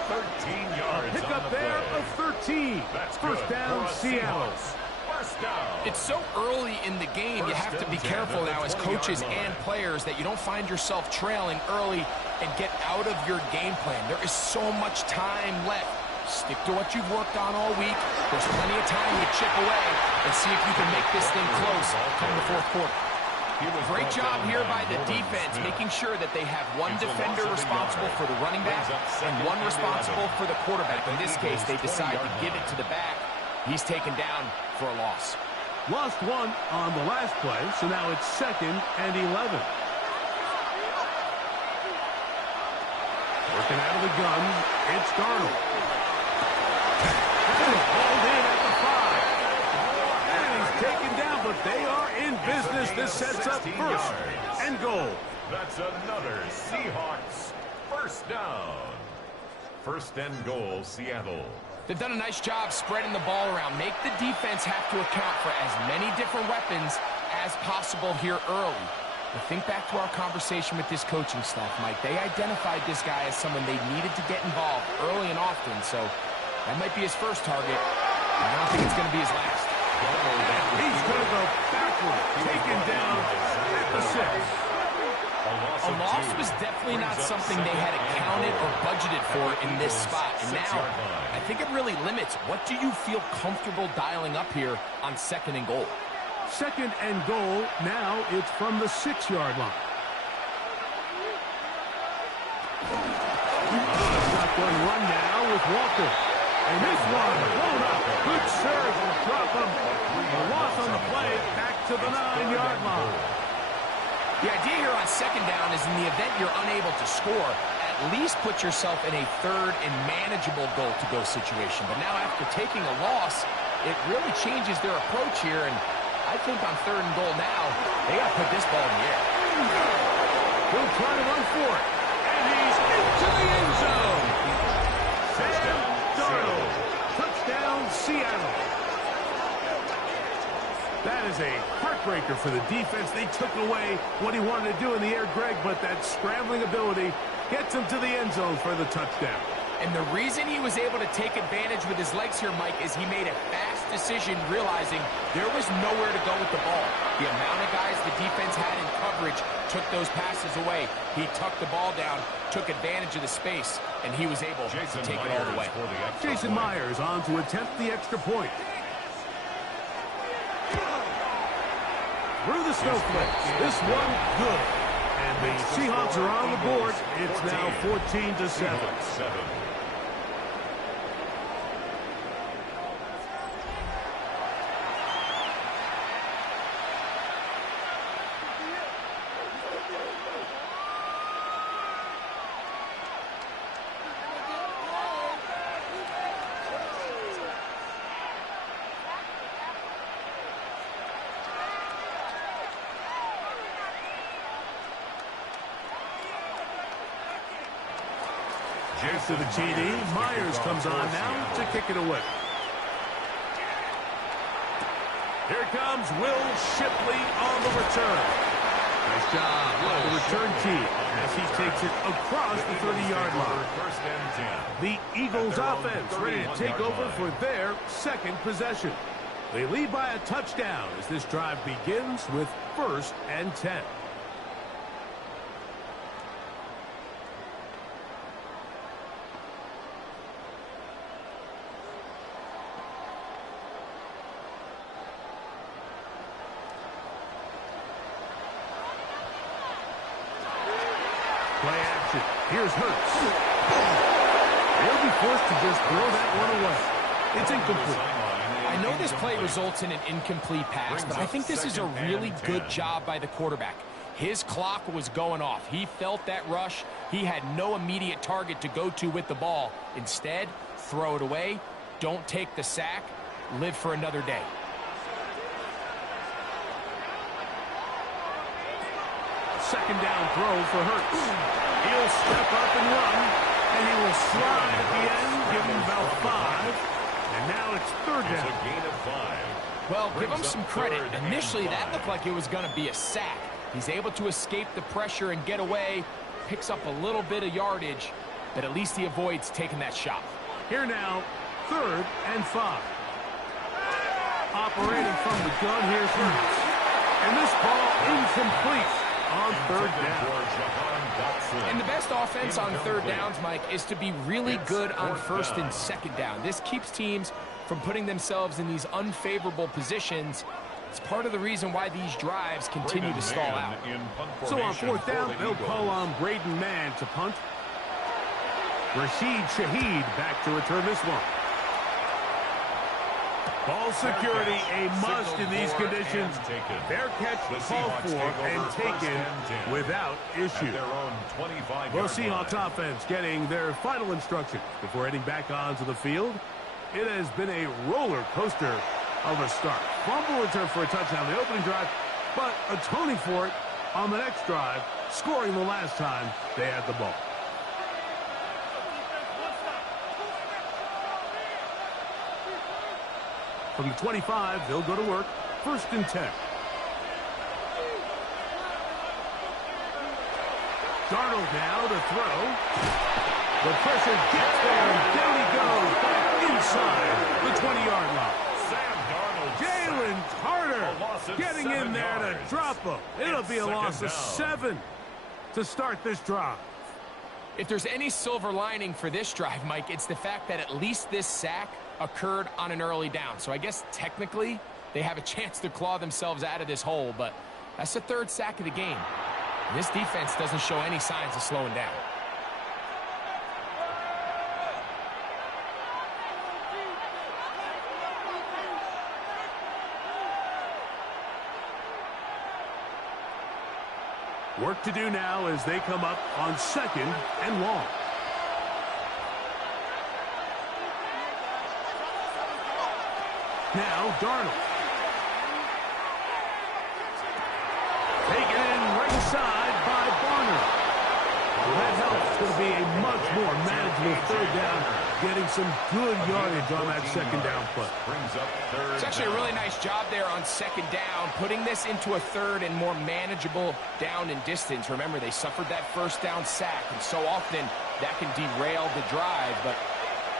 13 yards Pick on up the there play. of 13. That's First good down, for a Seattle. Seahawks. First down. It's so early in the game, you have to be careful now as coaches and players that you don't find yourself trailing early and get out of your game plan. There is so much time left. Stick to what you've worked on all week. There's plenty of time to chip away and see if you can make this thing close come the 4th quarter. Great job here by the defense, making sure that they have one defender responsible for the running back and one responsible for the quarterback. In this case, they decide to give it to the back. He's taken down for a loss. Lost one on the last play, so now it's 2nd and 11. Working out of the gun, it's Darnold. Hauled in at the 5. And he's taken down, but they are in business. This sets up 1st and goal. That's another Seahawks first down. 1st and goal, Seattle. They've done a nice job spreading the ball around. Make the defense have to account for as many different weapons as possible here early. But think back to our conversation with this coaching staff, Mike. They identified this guy as someone they needed to get involved early and often, so that might be his first target. I don't think it's going to be his last. He's going to go backward, taken down at the 6. A loss A loss was definitely not something they had accounted or budgeted for in this spot. And now, I think it really limits what do you feel comfortable dialing up here on 2nd and goal. 2nd and goal. Now it's from the 6-yard line. Shotgun run now with Walker. And this one, blown up. Good serve will drop him. A loss on the play, back to the 9-yard line. The idea here on 2nd down is in the event you're unable to score, at least put yourself in a 3rd and manageable goal-to-go situation. But now after taking a loss, it really changes their approach here. And I think on 3rd and goal now, they got to put this ball in the air. He'll try to run for it. And he's into the end zone. Sam Darnold. Touchdown, Seattle. That is a heartbreaker for the defense. They took away what he wanted to do in the air, Greg, but that scrambling ability gets him to the end zone for the touchdown. And the reason he was able to take advantage with his legs here, Mike, is he made a fast decision realizing there was nowhere to go with the ball. The amount of guys the defense had in coverage took those passes away. He tucked the ball down, took advantage of the space, and he was able to take it all the way. Jason Myers on to attempt the extra point. Through the snowflakes. This one good. And the Seahawks are on the board. It's now 14-7. To the TD. Myers comes on now to kick it away. Here comes Will Shipley on the return. Nice job by the return team as he takes it across the 30-yard line. The Eagles offense ready to take over for their 2nd possession. They lead by a touchdown as this drive begins with 1st and 10. Play action. Here's Hurts. They'll be forced to just throw that one away. It's incomplete. I know this play results in an incomplete pass, but I think this is a really good job by the quarterback. His clock was going off. He felt that rush. He had no immediate target to go to with the ball. Instead, throw it away. Don't take the sack. Live for another day. Second down throw for Hurts. He'll step up and run, and he will slide at the end, give him about 5. And now it's 3rd down. It's a gain of 5. Well, give him some credit. Initially, that looked like it was going to be a sack. He's able to escape the pressure and get away, picks up a little bit of yardage, but at least he avoids taking that shot. Here now, 3rd and 5. Operating from the gun, here's Hurts. And this ball incomplete on 3rd down. And the best offense on 3rd downs, Mike, is to be really good on 1st and 2nd down. This keeps teams from putting themselves in these unfavorable positions. It's part of the reason why these drives continue to stall out. So on 4th down, they'll call on Braden Mann to punt. Rashid Shaheed back to return this one. Ball security a must in these conditions. Fair catch called for and taken without issue. Well, Seahawks offense getting their final instructions before heading back onto the field. It has been a roller coaster of a start. Fumble return for a touchdown the opening drive, but atoning for it on the next drive, scoring the last time they had the ball. From the 25, they'll go to work. 1st and 10. Darnold now to throw. The pressure gets there, and down he goes back inside the 20-yard line. Jalen Carter getting in there to drop him. It'll be a loss of 7. to start this drive. If there's any silver lining for this drive, Mike, it's the fact that at least this sack occurred on an early down. So I guess technically they have a chance to claw themselves out of this hole, but that's the third sack of the game. And this defense doesn't show any signs of slowing down. Work to do now as they come up on 2nd and long. Now Darnold. Taken in right side by Barner. That helps. It's going to be a much more manageable third down, getting some good yardage on that 2nd down play. It's actually a really nice job there on 2nd down, putting this into a third and more manageable down and distance. Remember, they suffered that 1st down sack, and so often that can derail the drive, but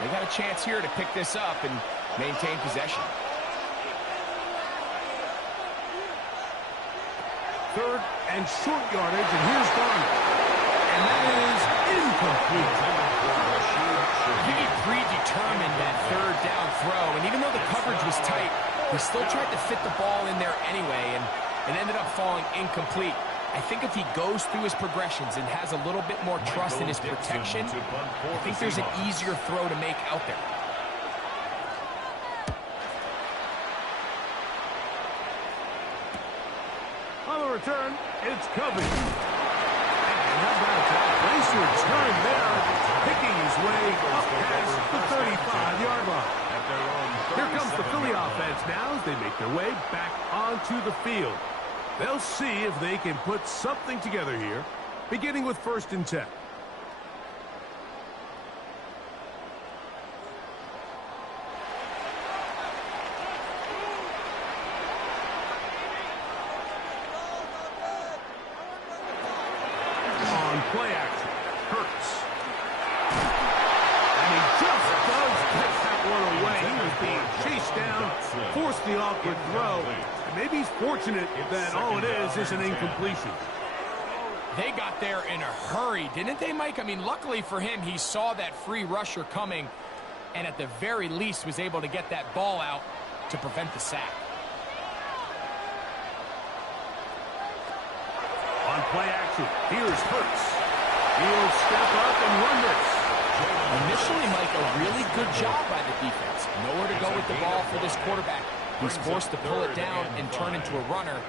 they got a chance here to pick this up and maintain possession. 3rd and short yardage, and here's Barner. And that is incomplete. I think he predetermined that 3rd down throw, and even though the coverage was tight, he still tried to fit the ball in there anyway, and it ended up falling incomplete. I think if he goes through his progressions and has a little bit more trust in his protection, I think there's an easier throw to make out there. On the return, it's Covey. And how about that? Nice return there, picking his way up past the 35-yard line. Here comes the Philly offense now as they make their way back onto the field. They'll see if they can put something together here, beginning with 1st and 10. Play action. Hurts. And he just does get that one away. He was being chased down, forced the awkward throw. And maybe he's fortunate that all it is an incompletion. They got there in a hurry, didn't they, Mike? I mean, luckily for him, he saw that free rusher coming and at the very least was able to get that ball out to prevent the sack. On play action, here's Hurts. He'll step up and run this. Initially, Mike, a really good job by the defense. Nowhere to go with the ball for this quarterback. He's forced to pull it down and turn into a runner.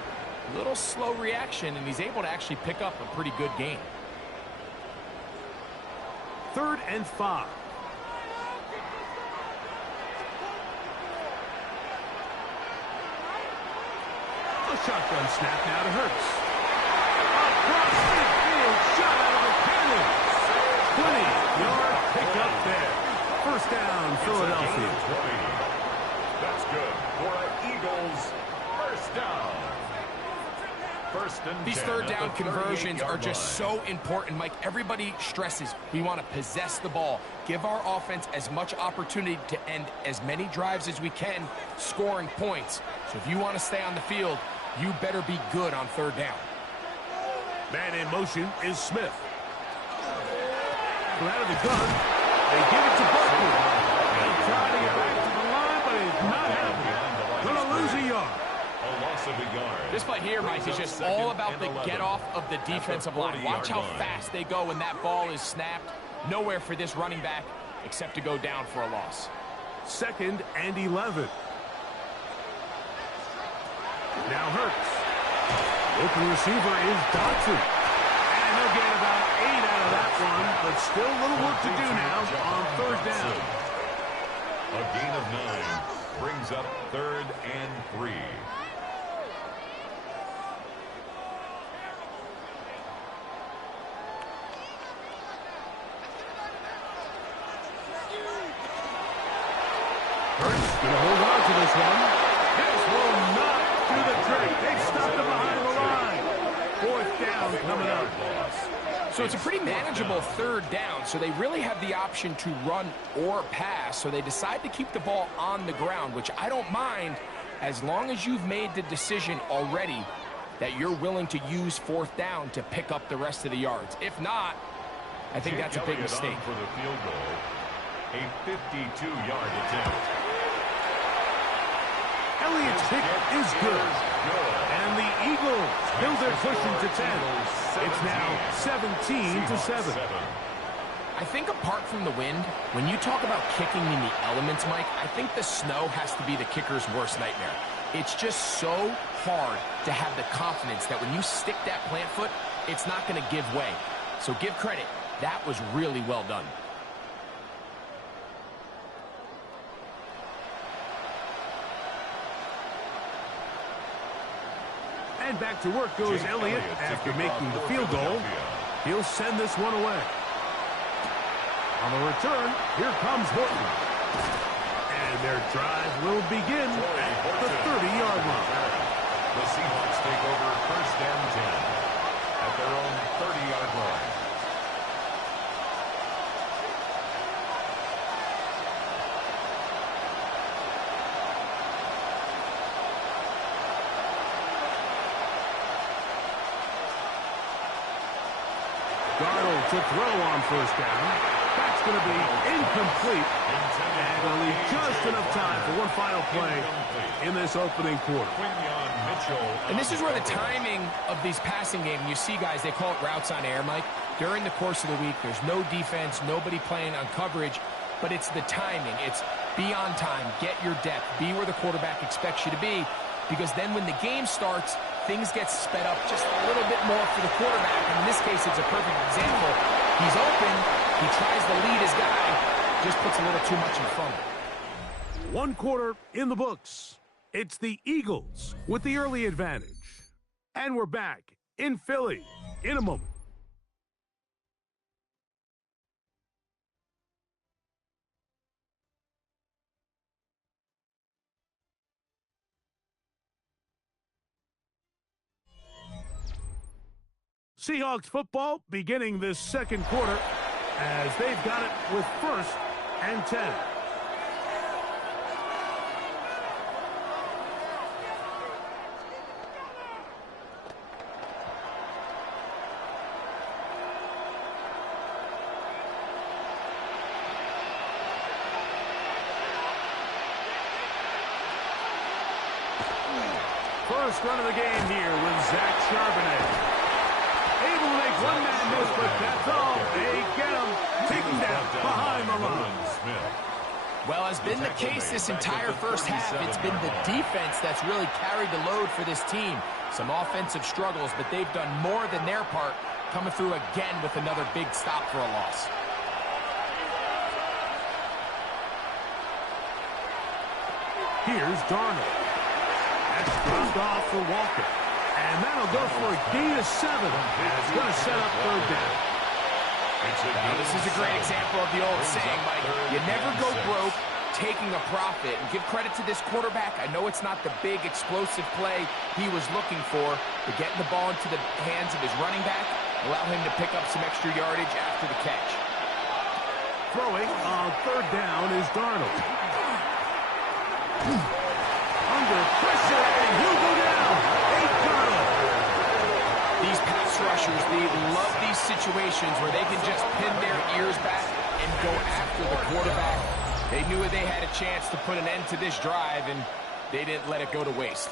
A little slow reaction, and he's able to actually pick up a pretty good gain. 3rd and 5. A shotgun snap now to Hurts. Across midfield, shot out of the cannon. 20-yard pickup there. 1st down, Philadelphia. That's good for an Eagles 1st down. These 3rd down conversions are just so important, Mike. Everybody stresses we want to possess the ball, give our offense as much opportunity to end as many drives as we can, scoring points. So if you want to stay on the field, you better be good on 3rd down. Man in motion is Smith. From out of the gun, they give it to Barkley. He'll try to get back to the line, but it's not happening. Going to lose a yard. A loss of a yard. This play here, Mike, is just all about the get-off of the defensive line. Watch how fast they go when that ball is snapped. Nowhere for this running back except to go down for a loss. 2nd and 11. Now Hurts. Open receiver is Dotson. And they'll get about 8 out of that one, but still a little work to do now on 3rd down. A gain of 9 brings up 3rd and 3. Hurts going to hold on to this one. This will not do the trick. They stopped him behind the line. 4th down coming up. So it's a pretty manageable 3rd down, so they really have the option to run or pass, so they decide to keep the ball on the ground, which I don't mind as long as you've made the decision already that you're willing to use fourth down to pick up the rest of the yards. If not, I think that's a big mistake. For the field goal, a 52-yard attempt. Elliott's kick is good. And the Eagles build their cushion to 10. It's now 17-7. I think apart from the wind, when you talk about kicking in the elements, Mike, I think the snow has to be the kicker's worst nightmare. It's just so hard to have the confidence that when you stick that plant foot, it's not going to give way. So give credit. That was really well done. And back to work goes Elliott after making the field goal. He'll send this one away. On the return, here comes Horton. And their drive will begin at the 30-yard line. The Seahawks take over first and 10 at their own 30-yard line. Darnold to throw on first down. That's going to be incomplete. And they'll leave just enough time for one final play in this opening quarter. And this is where the timing of these passing games, you see guys, they call it routes on air, Mike. During the course of the week, there's no defense, nobody playing on coverage, but it's the timing. It's be on time, get your depth, be where the quarterback expects you to be, because then when the game starts, things get sped up just a little bit more for the quarterback. And in this case, it's a perfect example. He's open. He tries to lead his guy. Just puts a little too much in front of him. One quarter in the books. It's the Eagles with the early advantage. And we're back in Philly in a moment. Seahawks football beginning this second quarter as they've got it with first and 10. First run of the game here with Zach Charbonnet. Able to make one man miss, but that's all. They get him taken down behind the line. Well, as been the case this entire first half, it's been the defense that's really carried the load for this team. Some offensive struggles, but they've done more than their part, coming through again with another big stop for a loss. Here's Darnold. That's dropped off for Walker. And that'll go for a gain of 7. It's going to set up third down. Now, this is a great example of the old saying, Mike, you never go broke taking a profit. And give credit to this quarterback. I know it's not the big explosive play he was looking for, but getting the ball into the hands of his running back, allow him to pick up some extra yardage after the catch. Throwing on third down is Darnold. Under pressure, and he'll go down. These pass rushers, they love these situations where they can just pin their ears back and go after the quarterback. They knew they had a chance to put an end to this drive, and they didn't let it go to waste.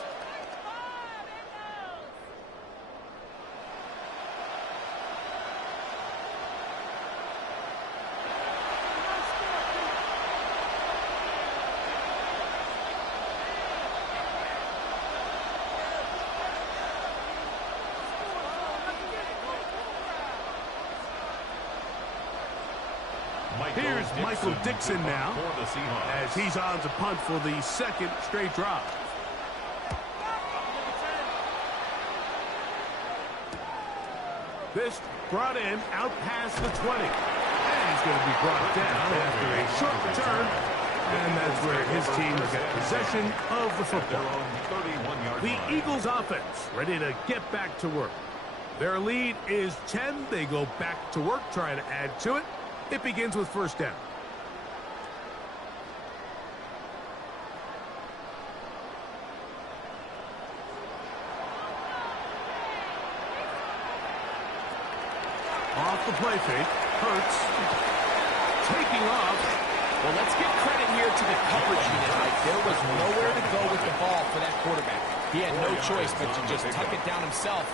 Here's Michael Dixon now as he's on to punt for the second straight drive. This brought in out past the 20. And he's going to be brought down after a short return. And that's where his team will get possession of the football. The Eagles offense ready to get back to work. Their lead is 10. They go back to work, trying to add to it. It begins with first down. off the play fake. Hurts. Taking off. Well, let's give credit here to the coverage unit, Mike. There was nowhere to go with the ball for that quarterback. He had no choice but to just tuck it down himself,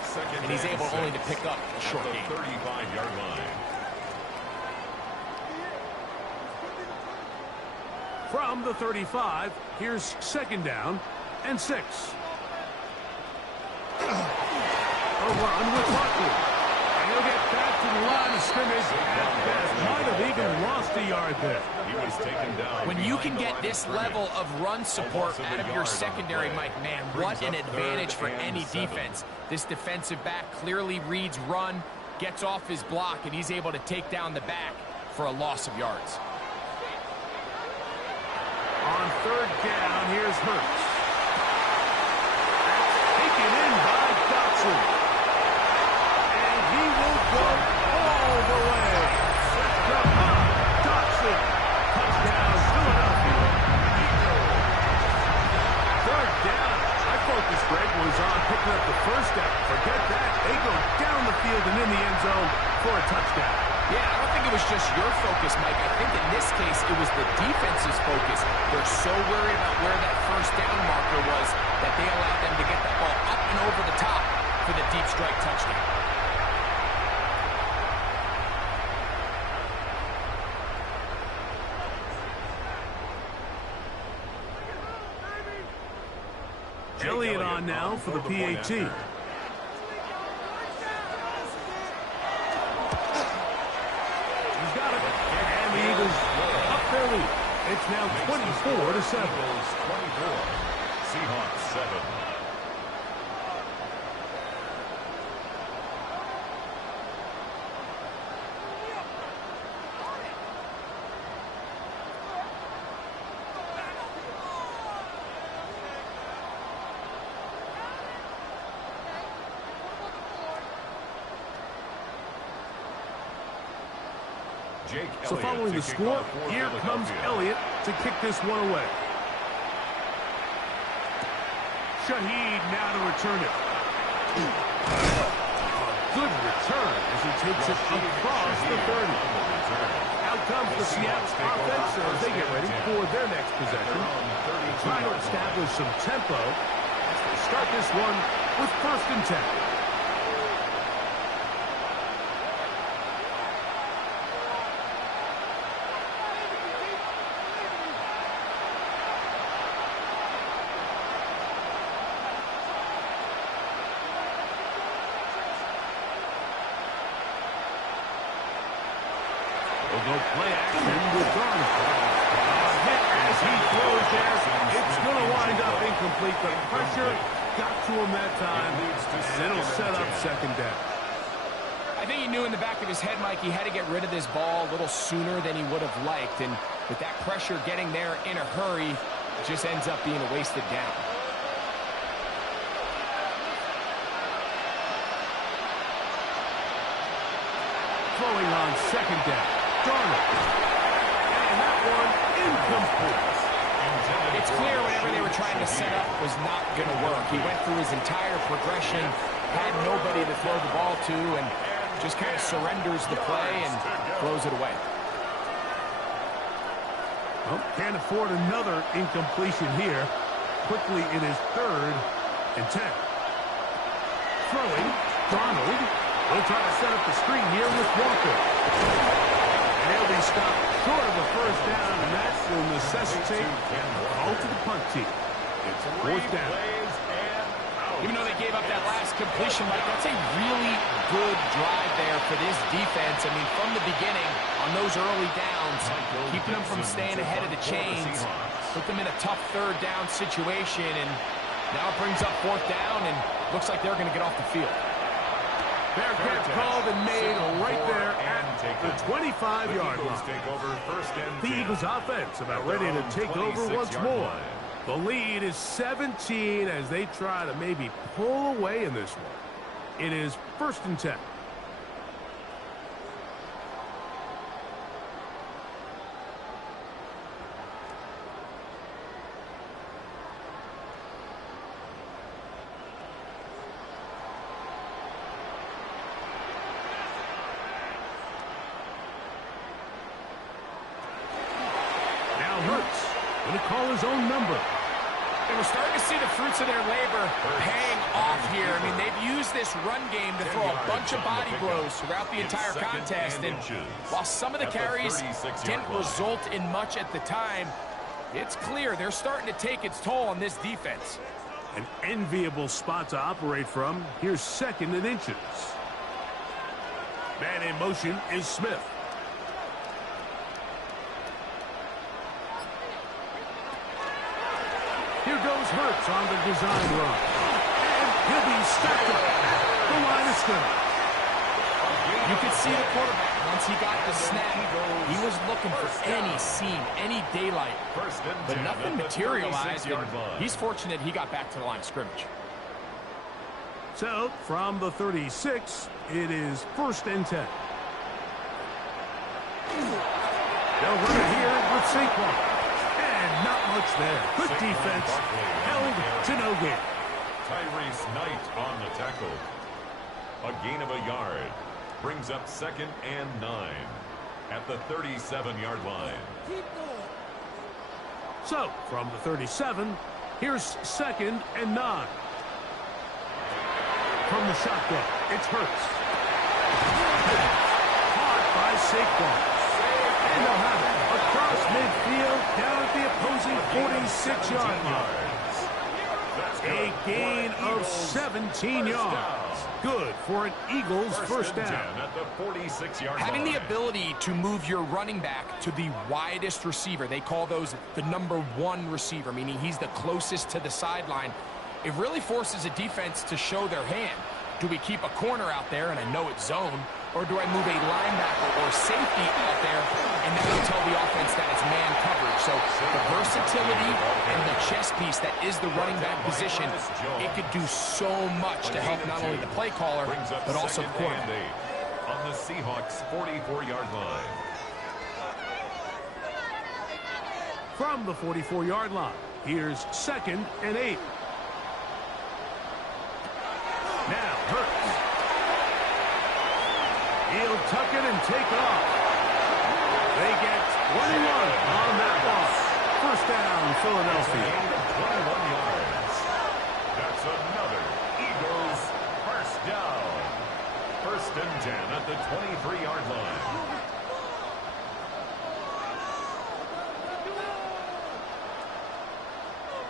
and he's able only to pick up a short game. 35-yard line. From the 35, here's 2nd down and 6. A run with Barkley. And he'll get back to the line of scrimmage at best. Might have even lost a yard there. He was taken down. When you can get this level of run support out of your secondary, Mike, man, what an advantage for any defense. This defensive back clearly reads run, gets off his block, and he's able to take down the back for a loss of yards. On 3rd down, here's Hurts. Taken in by Dotson. And he will go all the way. Dotson. Touchdown, Philadelphia. 3rd down. I focus, Greg, was on picking up the 1st down. Forget that. They go down the field and in the end zone for a touchdown. Yeah, I don't think it was just your focus, Mike. I think in this case, it was the defense's focus. They're so worried about where that 1st down marker was that they allowed them to get that ball up and over the top for the deep strike touchdown. Elliott on now for the PAT. It's now 24-7. 24. Seahawks 7. So following the score, here comes Elliott to kick this one away. Shaheed now to return it. A good return as he takes it across the 30. Out comes the Seattle offense as they get ready for their next possession. Trying to establish some tempo as they start this one with 1st and 10. They'll go play action with Darnold. Hit as he throws there. It's going to wind up incomplete. The pressure got to him that time, and it'll set up 2nd down. I think he knew in the back of his head, Mike, he had to get rid of this ball a little sooner than he would have liked. And with that pressure getting there in a hurry, it just ends up being a wasted down. Throwing on 2nd down. Darnold. And that one incomplete. It's clear whenever they were trying to set up was not going to work. He went through his entire progression, had nobody to throw the ball to, and just kind of surrenders the play and throws it away. Well, can't afford another incompletion here. Quickly in his 3rd and 10. Throwing. Darnold will try to set up the screen here with Walker. And he'll be stopped short of a 1st down, and that will necessitate a call to the punt team. It's 4th down. Even though they gave up that last completion, Mike, that's a really good drive there for this defense. I mean, from the beginning, on those early downs, keeping them from staying ahead of the chains, put them in a tough 3rd down situation, and now it brings up 4th down, and looks like they're going to get off the field. Bearcats called and made right there at the 25-yard line. The Eagles offense about ready to take over once more. The lead is 17 as they try to maybe pull away in this one. It is 1st and 10. Going to call his own number. And we're starting to see the fruits of their labor paying off here. I mean, they've used this run game to throw a bunch of body blows throughout the entire contest. And while some of the carries didn't result in much at the time, it's clear they're starting to take its toll on this defense. An enviable spot to operate from. Here's 2nd and inches. Man in motion is Smith. Here goes Hurts on the design run. And he'll be stopped at the line of scrimmage. You could see the quarterback, once he got the snap, he was looking for any seam, any daylight. But nothing materialized, and he's fortunate he got back to the line of scrimmage. So, from the 36, it is 1st and 10. They'll run it here with Saquon. And not much there. Good defense. Held to no gain. Tyrese Knight on the tackle. A gain of a yard. Brings up 2nd and 9 at the 37-yard line. So, from the 37, here's 2nd and 9. From the shotgun, it's Hurts. Caught by Saquon. And they'll have it across midfield down at the opposing 46-yard line. A gain of 17 yards. Good for an Eagles first down. At the 46-yard Having line. the ability to move your running back to the widest receiver, they call those the number 1 receiver, meaning he's the closest to the sideline. It really forces a defense to show their hand. Do we keep a corner out there, and I know it's zone, or do I move a linebacker or safety out there, and that will tell the offense that it's man coverage? So the versatility and the chess piece that is the running back position, it could do so much to help not only the play caller, but also the quarterback. On the Seahawks' 44-yard line. From the 44-yard line, here's 2nd and 8. Now Hurts. He'll tuck it and take off. They get 21 on that loss. First down, Philadelphia. 21 yards. That's another Eagles first down. 1st and 10 at the 23-yard line.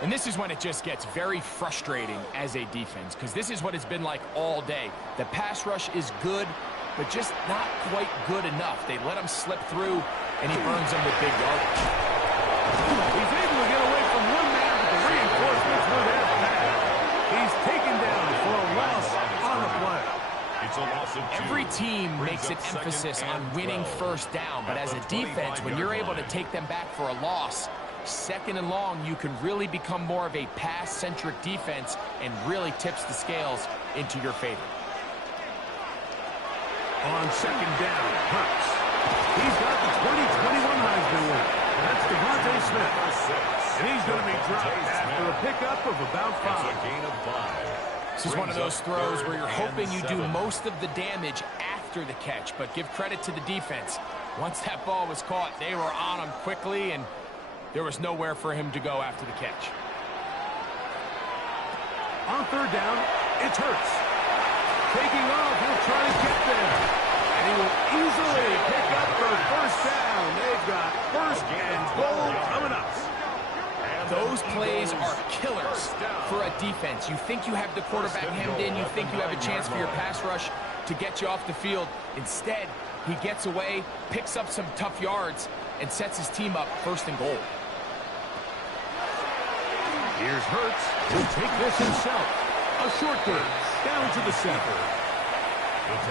And this is when it just gets very frustrating as a defense, because this is what it's been like all day. The pass rush is good, but just not quite good enough. They let him slip through, and he burns them with big yardage. He's able to get away from one man, but the reinforcements were there fast. He's taken down for a loss on the play. It's a loss of 2. Every team makes an emphasis on winning first down, but as a defense, when you're able to take them back for a loss, 2nd and long, you can really become more of a pass-centric defense and really tips the scales into your favor. On 2nd down, Hurts. He's got the 2021 Heisman winner. That's Devontae Smith. And he's going to be dropped after a pickup of about 5. It's a gain of 5. This is one of those throws where you're hoping you do most of the damage after the catch, but give credit to the defense. Once that ball was caught, they were on him quickly, and there was nowhere for him to go after the catch. On 3rd down, it's Hurts. Taking off, he'll try to get there. And he will easily pick up the first down. They've got 1st and goal coming up. Those plays are killers for a defense. You think you have the quarterback hemmed in. You think you have a chance for your pass rush to get you off the field. Instead, he gets away, picks up some tough yards, and sets his team up 1st and goal. Here's Hurts. He'll take this himself. A short gain down to the 7.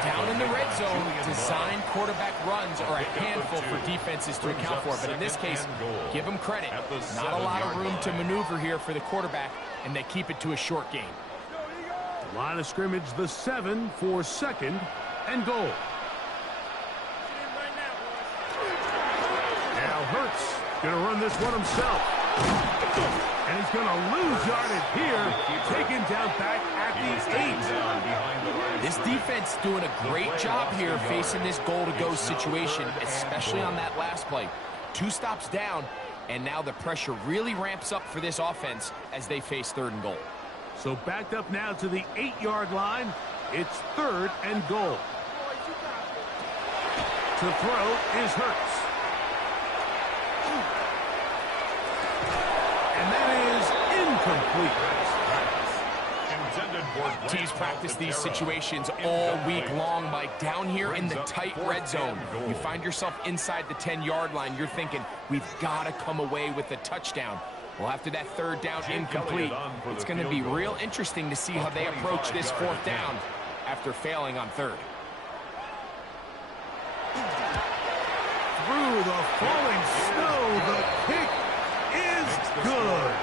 Down in the red zone, design quarterback runs are a handful for defenses to account for. But in this case, give them credit. Not a lot of room to maneuver here for the quarterback, and they keep it to a short game. The line of scrimmage, the 7 for 2nd and goal. Now Hurts going to run this one himself. And he's going to lose yardage here, taken down back at the 8. This defense doing a great job here facing this goal-to-go situation, especially on that last play. 2 stops down, And now the pressure really ramps up for this offense as they face 3rd and goal. So backed up now to the 8-yard line. It's 3rd and goal. To throw is Hurts. And that is incomplete. Teams practice these situations all week long, Mike. Down here in the tight red zone, you find yourself inside the 10-yard line. You're thinking, we've got to come away with a touchdown. Well, after that 3rd down incomplete, it's going to be real interesting to see how they approach this 4th down after failing on 3rd. Through the falling snow, the kick is good.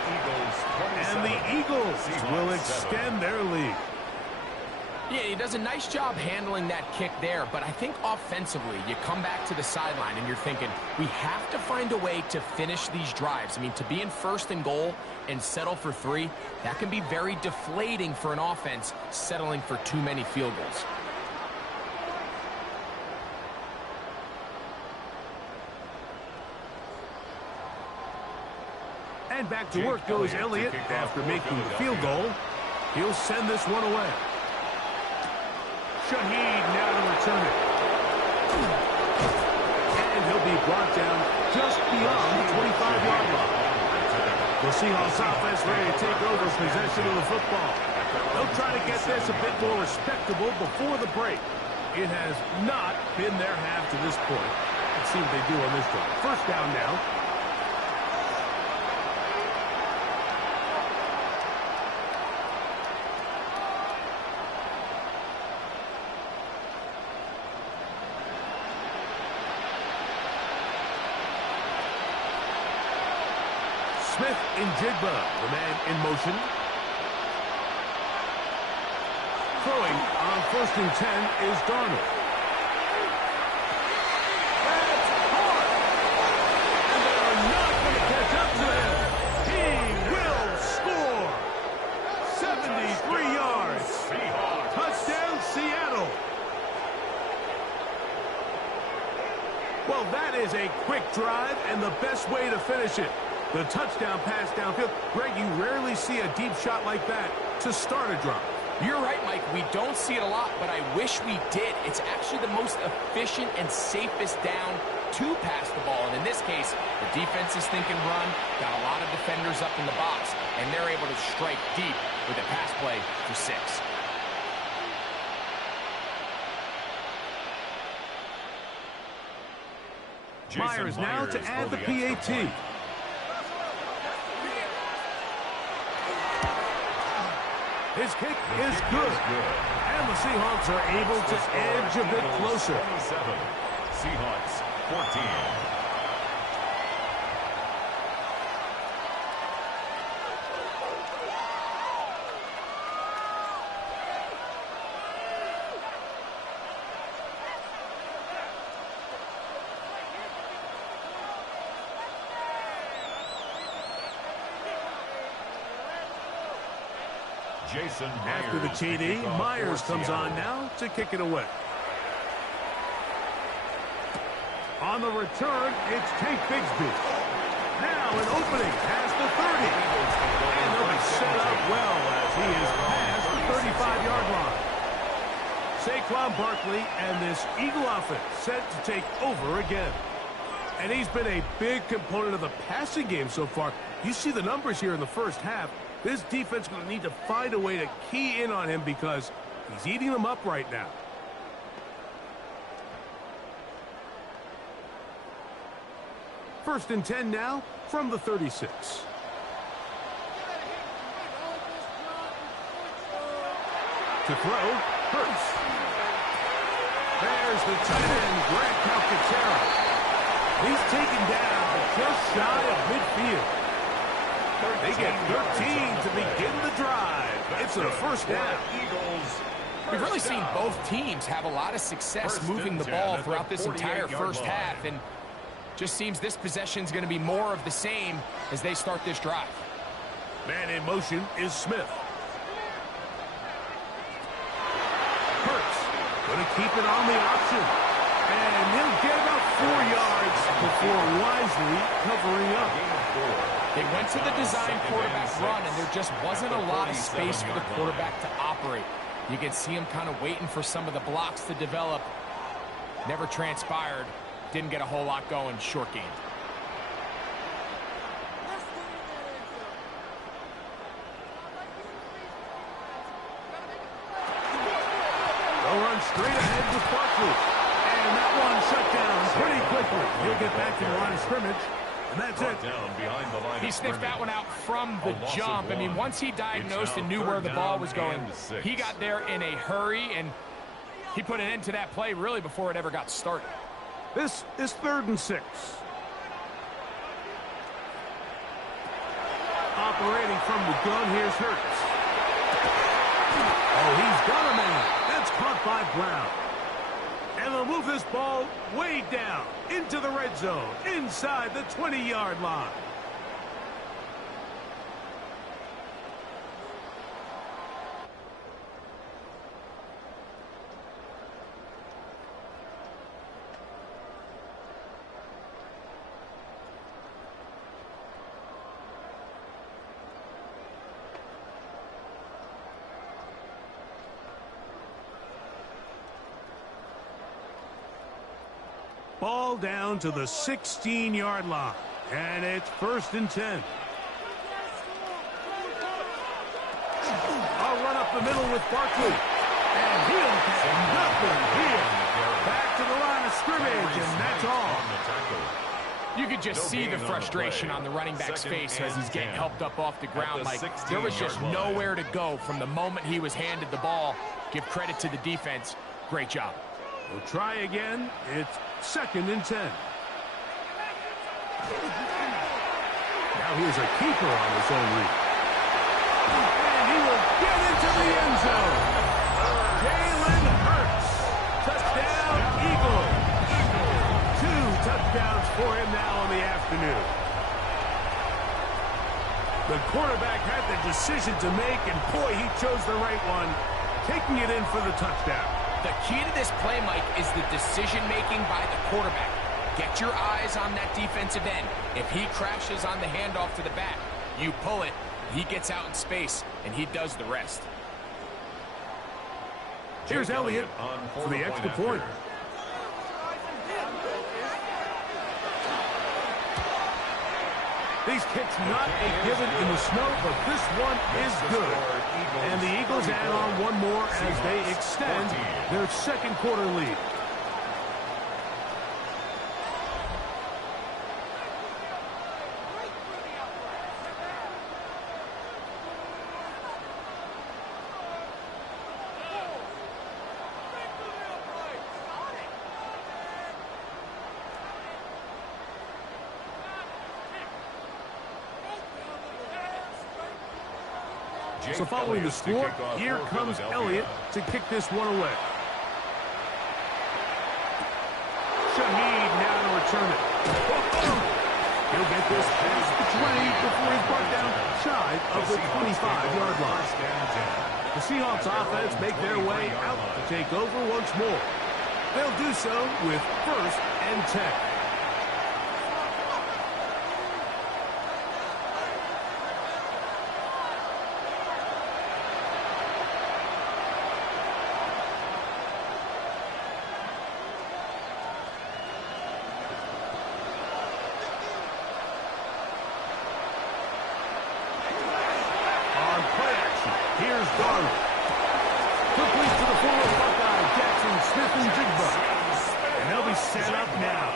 And the Eagles will extend their lead. Yeah, he does a nice job handling that kick there, but I think offensively, you come back to the sideline and you're thinking, we have to find a way to finish these drives. I mean, to be in 1st and goal and settle for 3, that can be very deflating for an offense settling for too many field goals. And back to work goes Elliott after making the field goal. He'll send this one away. Shaheed now to return it. And he'll be brought down just beyond the 25-yard line. The Seahawks offense ready to take over possession of the football. They'll try to get this a bit more respectable before the break. It has not been their half to this point. Let's see what they do on this drive. 1st down now. Smith in Jigba, the man in motion. Throwing on 1st and 10 is Darnold. That's hard. And they are not going to catch up to him. He will score. 73 yards. Touchdown, Seattle. Well, that is a quick drive and the best way to finish it. The touchdown pass downfield. Greg, you rarely see a deep shot like that to start a drive. You're right, Mike. We don't see it a lot, but I wish we did. It's actually the most efficient and safest down to pass the ball. And in this case, the defense is thinking run, got a lot of defenders up in the box, and they're able to strike deep with a pass play for 6. Myers now to add the PAT. His kick is good. And the Seahawks are able to edge a bit closer. Seahawks 14. After the TD, Myers comes on now to kick it away. On the return, it's Tank Bigsby. Now an opening past the 30. And they'll be set up well as he is past the 35-yard line. Saquon Barkley and this Eagle offense set to take over again. And he's been a big component of the passing game so far. You see the numbers here in the first half. This defense is going to need to find a way to key in on him because he's eating them up right now. First and 10 now from the 36. To throw, Hurts. There's the tight end, Greg Calcaterra. He's taken down just shy of midfield. They get 13 to begin the drive. It's a 1st down. We've really seen both teams have a lot of success moving the ball throughout this entire first half, and just seems this possession is going to be more of the same as they start this drive. Man in motion is Smith. Hurts going to keep it on the option, and he'll get about 4 yards before wisely covering up. They went to the design quarterback run, and there just wasn't a lot of space for the quarterback to operate. You can see him kind of waiting for some of the blocks to develop. Never transpired. Didn't get a whole lot going. Short game. They'll run straight ahead with Barkley. And that one shut down pretty quickly. He'll get back to the line of scrimmage. And that's it. He sniffed that one out from the jump. I mean, once he diagnosed and knew where the ball was going, he got there in a hurry, and he put an end to that play really before it ever got started. This is 3rd and 6. Operating from the gun, here's Hurts. Oh, he's got a man. That's caught by Brown. And they'll move this ball way down into the red zone, inside the 20-yard line. Ball down to the 16-yard line. And it's 1st and 10. I'll run up the middle with Barkley. And he'll get nothing here. Back to the line of scrimmage, and that's all. You could just see the frustration on the running back's face as he's getting helped up off the ground. Like, there was just nowhere to go from the moment he was handed the ball. Give credit to the defense. Great job. We'll try again. It's 2nd and 10. Now here's a keeper on his own read. And he will get into the end zone. Jalen Hurts. Touchdown, Eagles. 2 touchdowns for him now in the afternoon. The quarterback had the decision to make, and boy, he chose the right one, taking it in for the touchdown. The key to this play, Mike, is the decision-making by the quarterback. Get your eyes on that defensive end. If he crashes on the handoff to the back, you pull it, he gets out in space, and he does the rest. Here's Elliott for the extra point. These kicks not a given in the snow, but this one is good. And the Eagles add on one more as they extend their 2nd quarter lead. So following the score, here comes Elliott to kick this one away. Shaheed now to return it. He'll get this past the 20 before he's brought down shy of the 25-yard line. The Seahawks offense make their way out to take over once more. They'll do so with 1st and 10. Here's Darnold. Quickly to the forward Buckeye, Jackson, Smith, and Jigba. And they'll be set up now.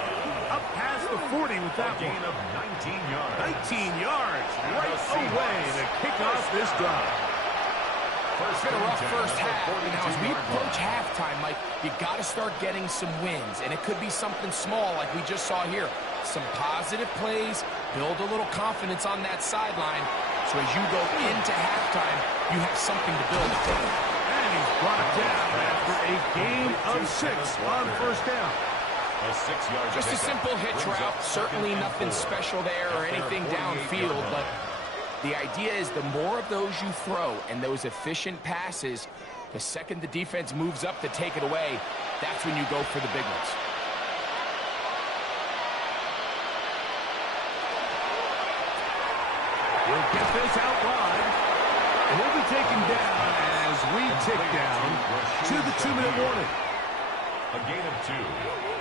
Up past the 40 with that one. Of 19 yards. 19 yards right away to kick off this drive. It's been a rough first half. Now, as we approach halftime, Mike, you got to start getting some wins. And it could be something small like we just saw here. Some positive plays, build a little confidence on that sideline. So as you go into halftime, you have something to build from. And he's brought down after a gain of 6 on 1st down. Just a simple hitch route. Certainly nothing special there or anything downfield, but the idea is the more of those you throw and those efficient passes, the second the defense moves up to take it away, that's when you go for the big ones. He'll get this out wide. And he'll be taken down as we tick down to the 2-minute warning. A gain of 2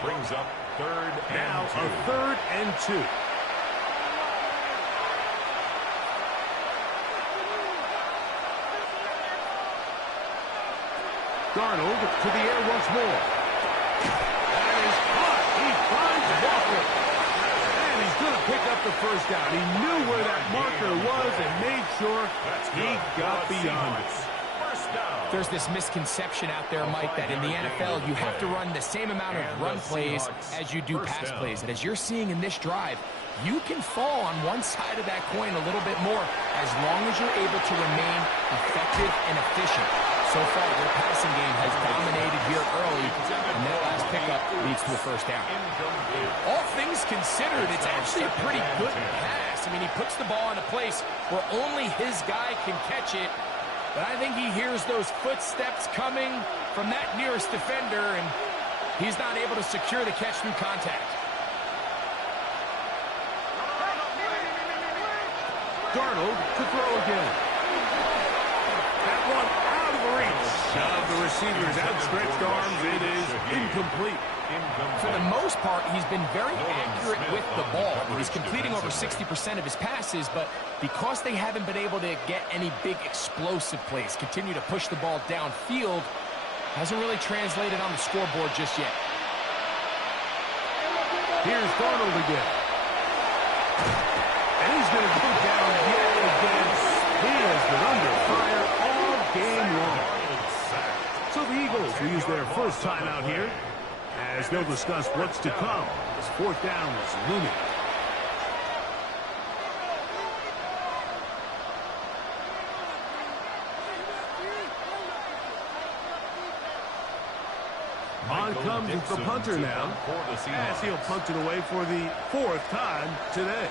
brings up 3rd and 2. Now a 3rd and 2. Darnold to the air once more. That is caught. He finds Walker. And he's going to pick up the first down. He knew where that marker was and made sure he got beyond it. There's this misconception out there, Mike, that in the NFL you have to run the same amount of run plays as you do pass plays. And as you're seeing in this drive, you can fall on one side of that coin a little bit more as long as you're able to remain effective and efficient. So far, their passing game has dominated here early, and that last pickup leads to a first down. All things considered, it's actually a pretty good pass. I mean, he puts the ball in a place where only his guy can catch it. But I think he hears those footsteps coming from that nearest defender, and he's not able to secure the catch through contact. Darnold to throw again. That one out of the reach of the receiver's outstretched arms. It is incomplete. For the most part, he's been very accurate with the ball. He's completing over 60% of his passes, but because they haven't been able to get any big explosive plays, continue to push the ball downfield, hasn't really translated on the scoreboard just yet. Here's Darnold again. And he's going to go down yet again. He has been under fire all game long. So the Eagles will use their first timeout here, as they'll discuss what's to come as 4th down is looming. On comes the punter now, as he'll punt it away for the 4th time today.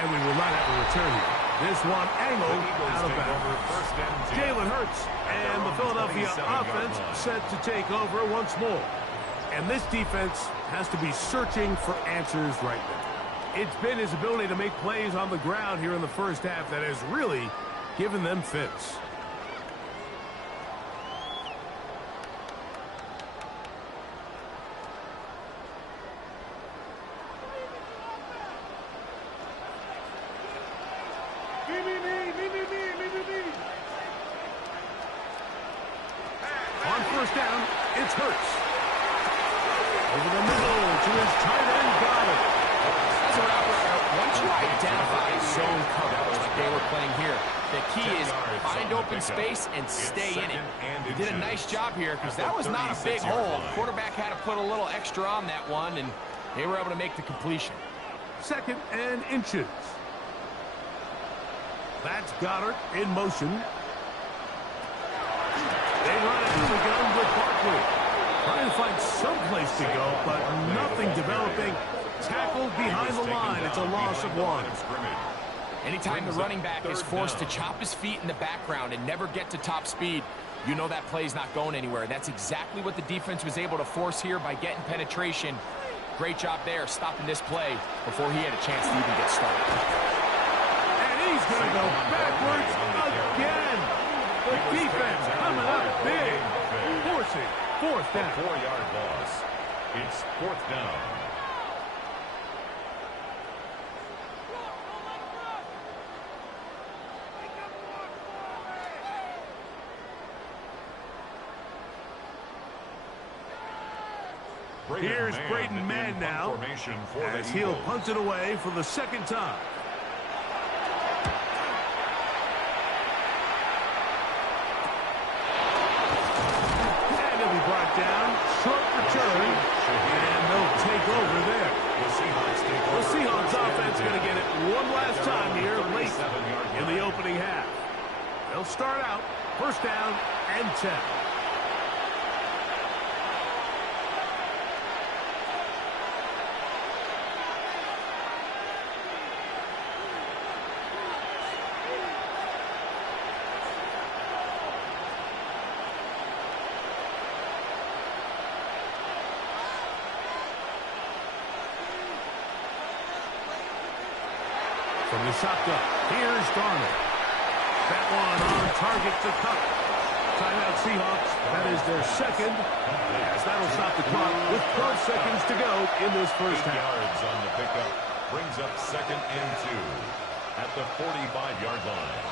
And we will not have a return here. This one angled out of bounds. Jalen Hurts and the Philadelphia offense set to take over once more. And this defense has to be searching for answers right now. It's been his ability to make plays on the ground here in the first half that has really given them fits. On first down, it's Hurts. Over the middle to his tight end, Goddard. As a route, once you identify zone coverage like they were playing here, the key is find open space and stay in it. He did a nice job here because that was not a big hole. The quarterback had to put a little extra on that one, and they were able to make the completion. 2nd and inches. That's Goddard in motion. They run out of the gun with Barkley. Trying to find some place to go, but nothing developing. Tackled behind the line. It's a loss of 1. Anytime the running back is forced to chop his feet in the background and never get to top speed, you know that play's not going anywhere. That's exactly what the defense was able to force here by getting penetration. Great job there, stopping this play before he had a chance to even get started. And he's going to go backwards again. The defense coming up big, forcing 4th down. 4-yard loss. It's 4th down. Here's Braden Mann now, as he'll punt it away for the 2nd time. And he'll be brought down, short return, and they'll take over there. The Seahawks offense going to get it one last time here late in the opening half. They'll start out 1st down and 10. From the shotgun, here's Darnold. That one on target to Cup. Timeout Seahawks. That is their second. Yes, that'll stop the clock with 12 seconds to go in this first half. Yards on the pickup brings up 2nd and 2 at the 45-yard line.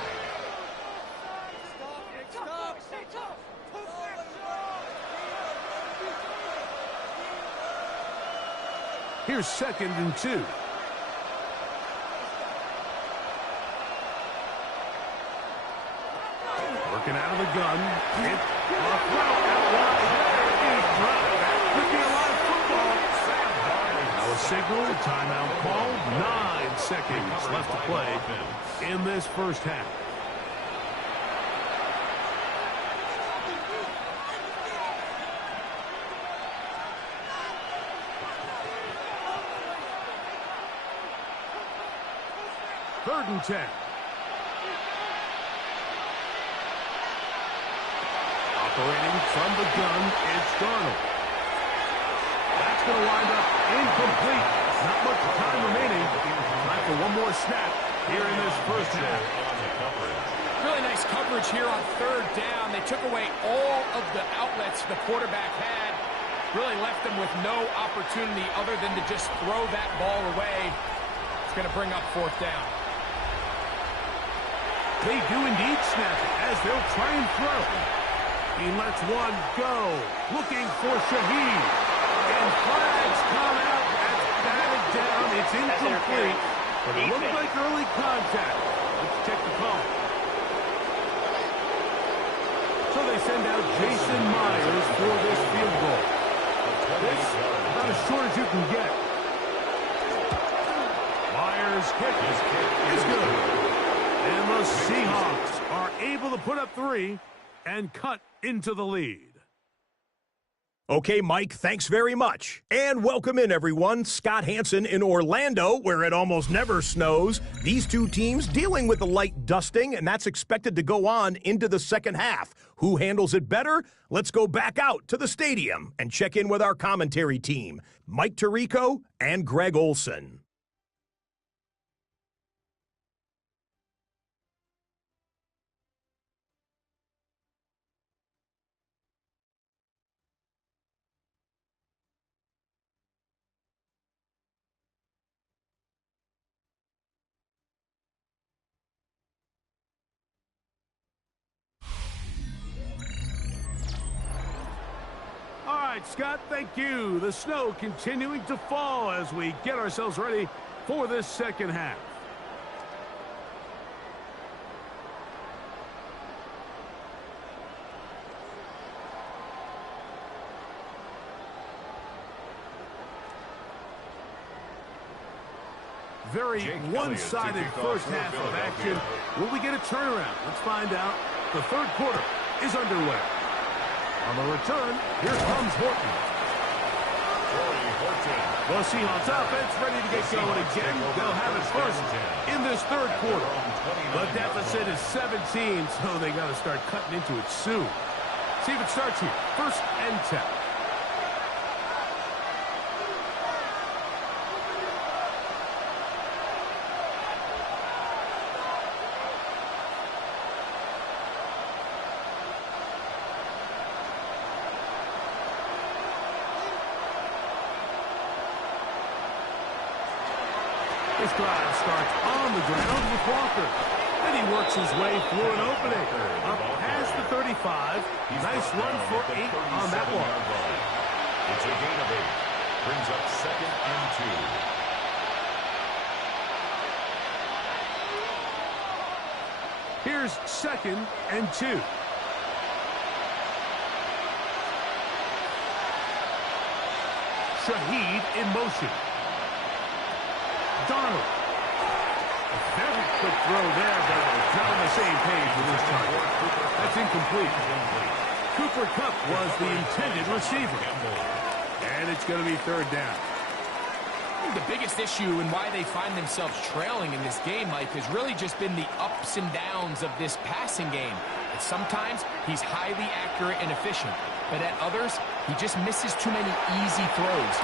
Here's 2nd and 2. Working out of the gun. Hit. Out wide. He's dropped. That could be a lot of football. Now a signal. Timeout called. 9 seconds left to play in this first half. Third and 10. Operating from the gun, it's Darnold. That's going to wind up incomplete. Not much time remaining. Time for one more snap here in this first half. Really nice coverage here on 3rd down. They took away all of the outlets the quarterback had. Really left them with no opportunity other than to just throw that ball away. It's going to bring up 4th down. They do indeed snap it as they'll try and throw. He lets one go. Looking for Shaheed. And flags come out. That's batted down. It's incomplete. But it looked like early contact. Let's check the call. So they send out Jason Myers for this field goal. This about as short as you can get. Myers' kick is good. And the Seahawks are able to put up 3 and cut into the lead. Okay, Mike, thanks very much. And welcome in, everyone. Scott Hansen in Orlando, where it almost never snows. These two teams dealing with a light dusting, and that's expected to go on into the second half. Who handles it better? Let's go back out to the stadium and check in with our commentary team, Mike Tirico and Greg Olson. All right, Scott, thank you. The snow continuing to fall as we get ourselves ready for this second half. Very one-sided first half of action. Will we get a turnaround? Let's find out. The third quarter is underway. On the return, here comes Horton. The Seahawks offense ready to get going again. They'll have it first in this third quarter. The deficit is 17, so they got to start cutting into it soon. See if it starts here. 1st and 10. This drive starts on the ground with Walker. And he works his way through an opening. Up past the 35. Nice run for 8 on that one. It's a gain of 8. Brings up 2nd and 2. Here's 2nd and 2. Shaheed in motion. Darnold. A very quick throw there, but not on the same page with his target. That's incomplete. Cooper Kupp was the intended receiver. And it's going to be 3rd down. I think the biggest issue and why they find themselves trailing in this game, Mike, has really just been the ups and downs of this passing game. And sometimes he's highly accurate and efficient, but at others, he just misses too many easy throws.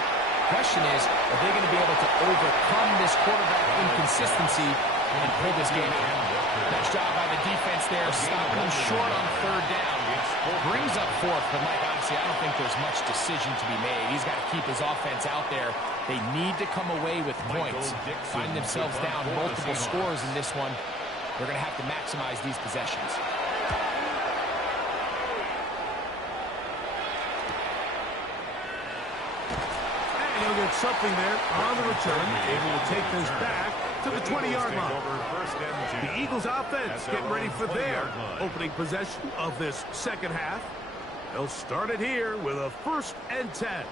The question is, are they going to be able to overcome this quarterback inconsistency and pull this game out. Nice job by the defense there, stopping them short on third down. Brings up fourth, but Mike, honestly, I don't think there's much decision to be made. He's got to keep his offense out there. They need to come away with points. Find themselves down multiple scores in this one. They're going to have to maximize these possessions. And he'll get something there on the return, able to take this back to the 20-yard line. The Eagles offense getting ready for their opening possession of this second half. They'll start it here with a 1st and 10.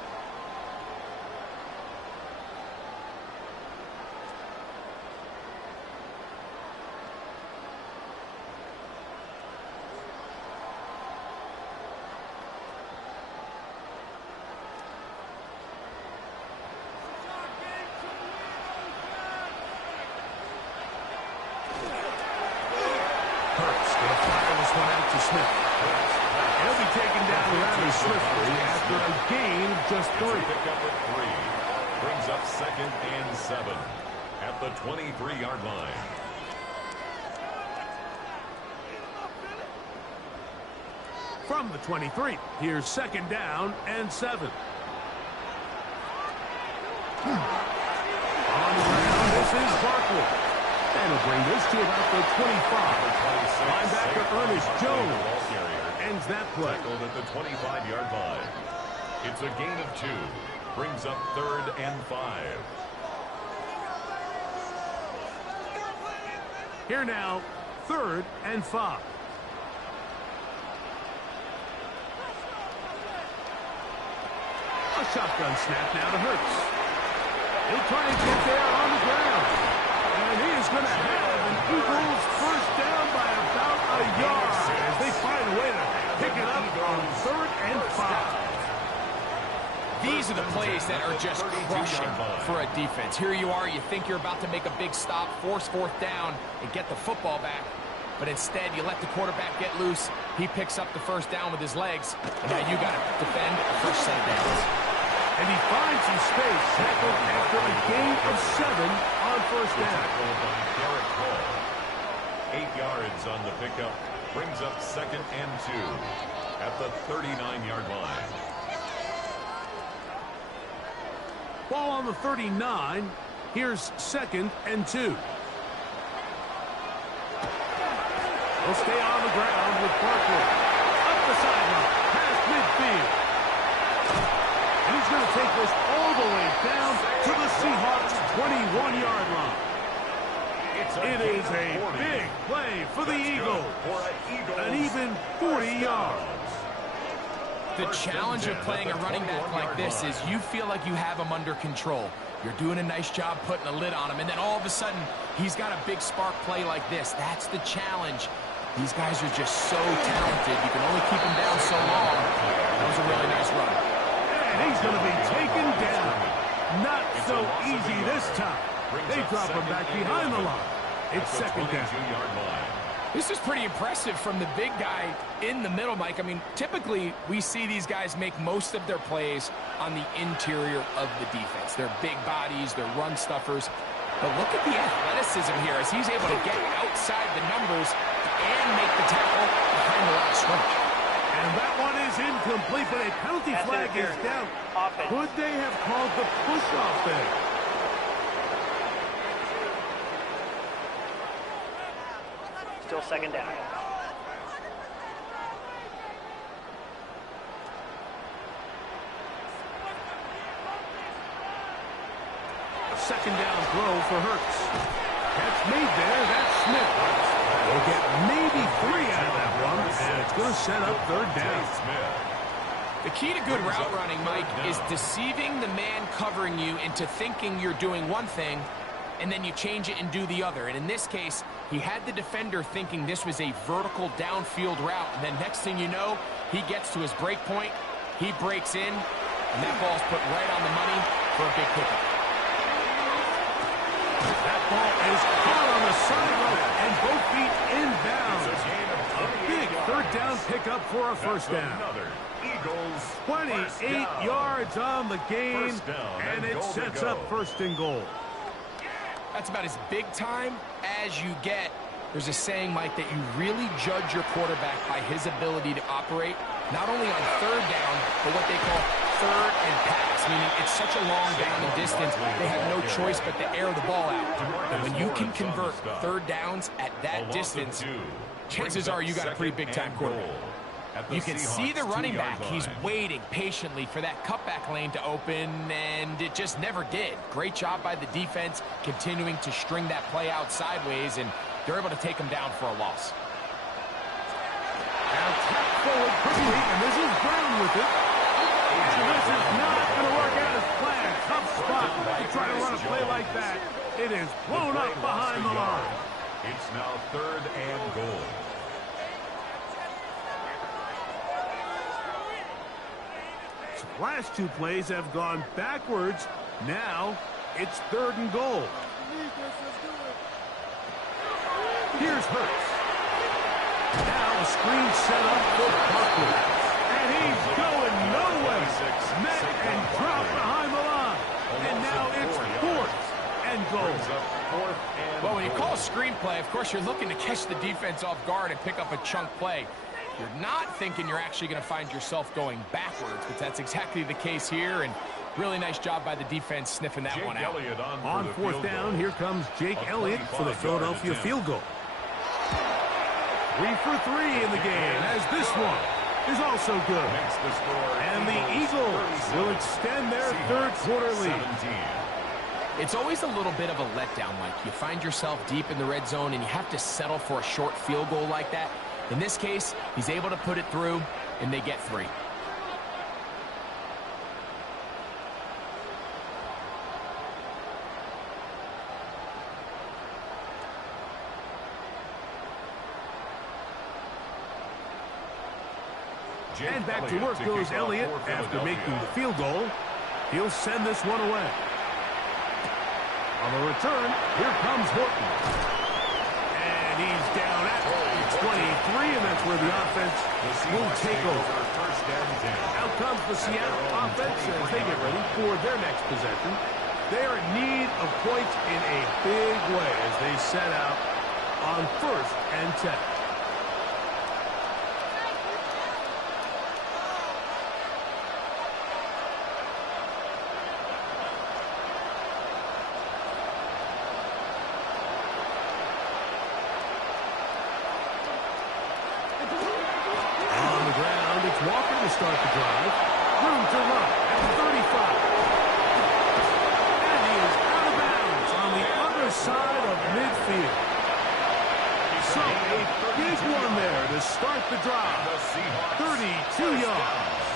He'll be taken down rather swiftly after a gain of just 3. Pick up at 3. Brings up 2nd and 7 at the 23-yard line. From the 23, here's 2nd down and 7. On the ground, this is Barkley. And he'll bring this to about the 25. Linebacker Ernest Jones ends that play. Tackled at the 25-yard line. It's a gain of 2. Brings up 3rd and 5. Here now, 3rd and 5. A shotgun snap now to Hurts. He'll try and get there on the ground. And he is going to have an Eagles 1st down by about a yard as they find a way to pick it up on 3rd and 5. These are the plays that are just crushing for a defense. Here you are, you think you're about to make a big stop, force 4th down, and get the football back. But instead, you let the quarterback get loose. He picks up the 1st down with his legs. And now you got to defend a fresh set of downs. And he finds some space, tackled after a gain of 7 on 1st down. Tackled by Derek Hall. 8 yards on the pickup. Brings up 2nd and 2 at the 39-yard line. Ball on the 39. Here's 2nd and 2. He'll stay on the ground with Barkley. Up the sideline, past midfield. And he's going to take this all the way down to the Seahawks' 21-yard line. It is a big play for the Eagles. An even 40 yards. The challenge of playing a running back like this is you feel like you have him under control. You're doing a nice job putting a lid on him, and then all of a sudden, he's got a big spark play like this. That's the challenge. These guys are just so talented. You can only keep them down so long. That was a really nice run. And he's going to be taken down. Not so easy this time. They drop him back behind the line. It's 2nd down. This is pretty impressive from the big guy in the middle, Mike. I mean, typically we see these guys make most of their plays on the interior of the defense. They're big bodies, they're run stuffers. But look at the athleticism here as he's able to get outside the numbers and make the tackle behind the line of scrimmage. And that one is incomplete, but a penalty flag is down. Could they have called the push-off there? Still 2nd down. A 2nd down throw for Hurts. That's made there. That's Smith. We'll get maybe 3 out of that one, and it's going to set up 3rd down. The key to good route running, Mike, is deceiving the man covering you into thinking you're doing one thing, and then you change it and do the other. And in this case, he had the defender thinking this was a vertical downfield route. And then next thing you know, he gets to his break point, he breaks in, and that ball's put right on the money for a big pickup. That ball is caught on the sideline, and both feet inbounds. A big 3rd down pickup for a 1st down. 28 yards on the gain, and it sets up 1st and goal. That's about as big time as you get. There's a saying, Mike, that you really judge your quarterback by his ability to operate not only on third down, but what they call third and pass, meaning it's such a long down and distance, they have no choice but to air the ball out. And when you can convert third downs at that distance, chances are you got a pretty big-time quarterback. You can see the running back. He's waiting patiently for that cutback lane to open, and it just never did. Great job by the defense continuing to string that play out sideways, and they're able to take him down for a loss. Now tap forward quickly, and this is Brown with it. So this is not going to work out as planned. Tough spot to try to run a play like that. It is blown up behind the line. It's now 3rd and goal. So the last 2 plays have gone backwards. Now it's 3rd and goal. Here's Hurts. Now a screen set up for Barkley. And he's going nowhere. Met and dropped behind the line. And now it's 4th and goal. Well, when you call a screen play, of course, you're looking to catch the defense off guard and pick up a chunk play. You're not thinking you're actually going to find yourself going backwards, but that's exactly the case here. And really nice job by the defense sniffing that one out. On 4th down, here comes Jake Elliott for the Philadelphia field goal. 3 for 3 in the game, as this one is also good. And the Eagles will extend their 3rd quarter lead. It's always a little bit of a letdown, Mike. You find yourself deep in the red zone, and you have to settle for a short field goal like that. In this case, he's able to put it through, and they get 3. And back to work goes Elliott after making the field goal. He'll send this one away. On the return, here comes Horton. And he's down at 23, and that's where the offense will take over. Out comes the Seattle offense as they get ready for their next possession. They are in need of points in a big way as they set out on 1st and 10. Walker to start the drive. Room to run at the 35. And he is out of bounds on the other side of midfield. So a big one there to start the drive. 32 yards.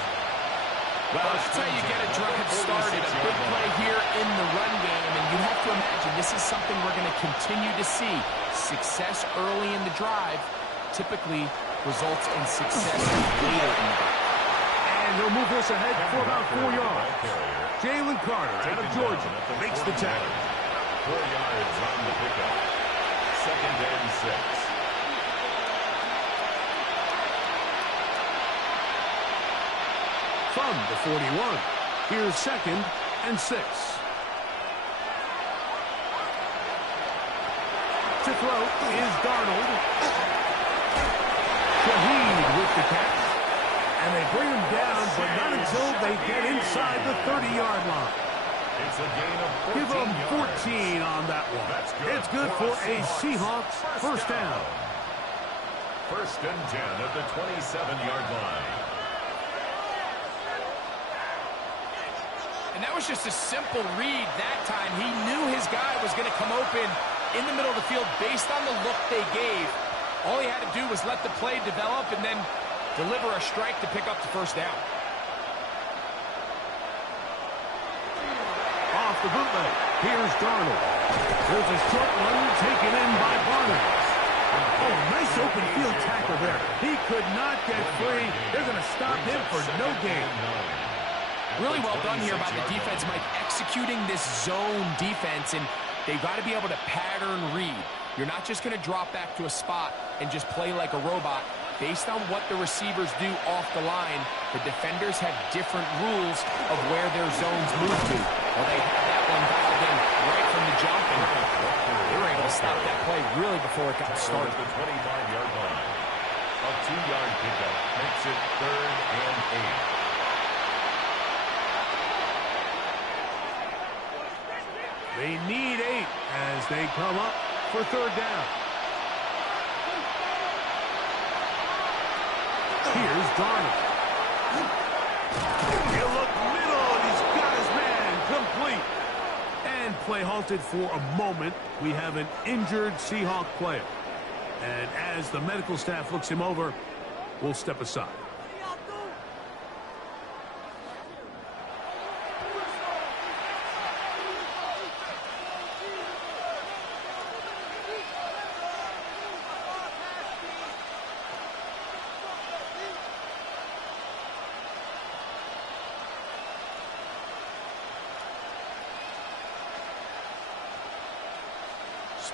Well, that's how you get a drive started. A big play here in the run game, and you have to imagine this is something we're going to continue to see. Success early in the drive typically results in success later in the game. And he'll move this ahead for about 4 yards. Jalen Carter out of Georgia makes the tackle. 4 yards on the pickup. 2nd and 6. From the 41, here's 2nd and 6. To throw is Darnold. Shaheed with the catch. And they bring him down, but not until they get inside the 30-yard line. It's a gain of 14 Give them 14 yards. on that one. It's good for a Seahawks first down. 1st and 10 at the 27-yard line. And that was just a simple read that time. He knew his guy was going to come open in the middle of the field based on the look they gave. All he had to do was let the play develop and then deliver a strike to pick up the first down. Off the bootleg, here's Darnold. There's a short one taken in by Barnes. Oh, nice open field tackle there. He could not get free. They're going to stop him for no gain. Really well done here by the defense, Mike, executing this zone defense, and they've got to be able to pattern read. You're not just going to drop back to a spot and just play like a robot. Based on what the receivers do off the line, the defenders have different rules of where their zones move to. Well, they have that one dialed in right from the jump, and play really before it got started. The 25-yard line. A 2-yard pickup makes it 3rd and 8. They need 8 as they come up for 3rd down. Here's Darnold. He'll look middle, and he's got his man complete. And play halted for a moment. We have an injured Seahawk player. And as the medical staff looks him over, we'll step aside.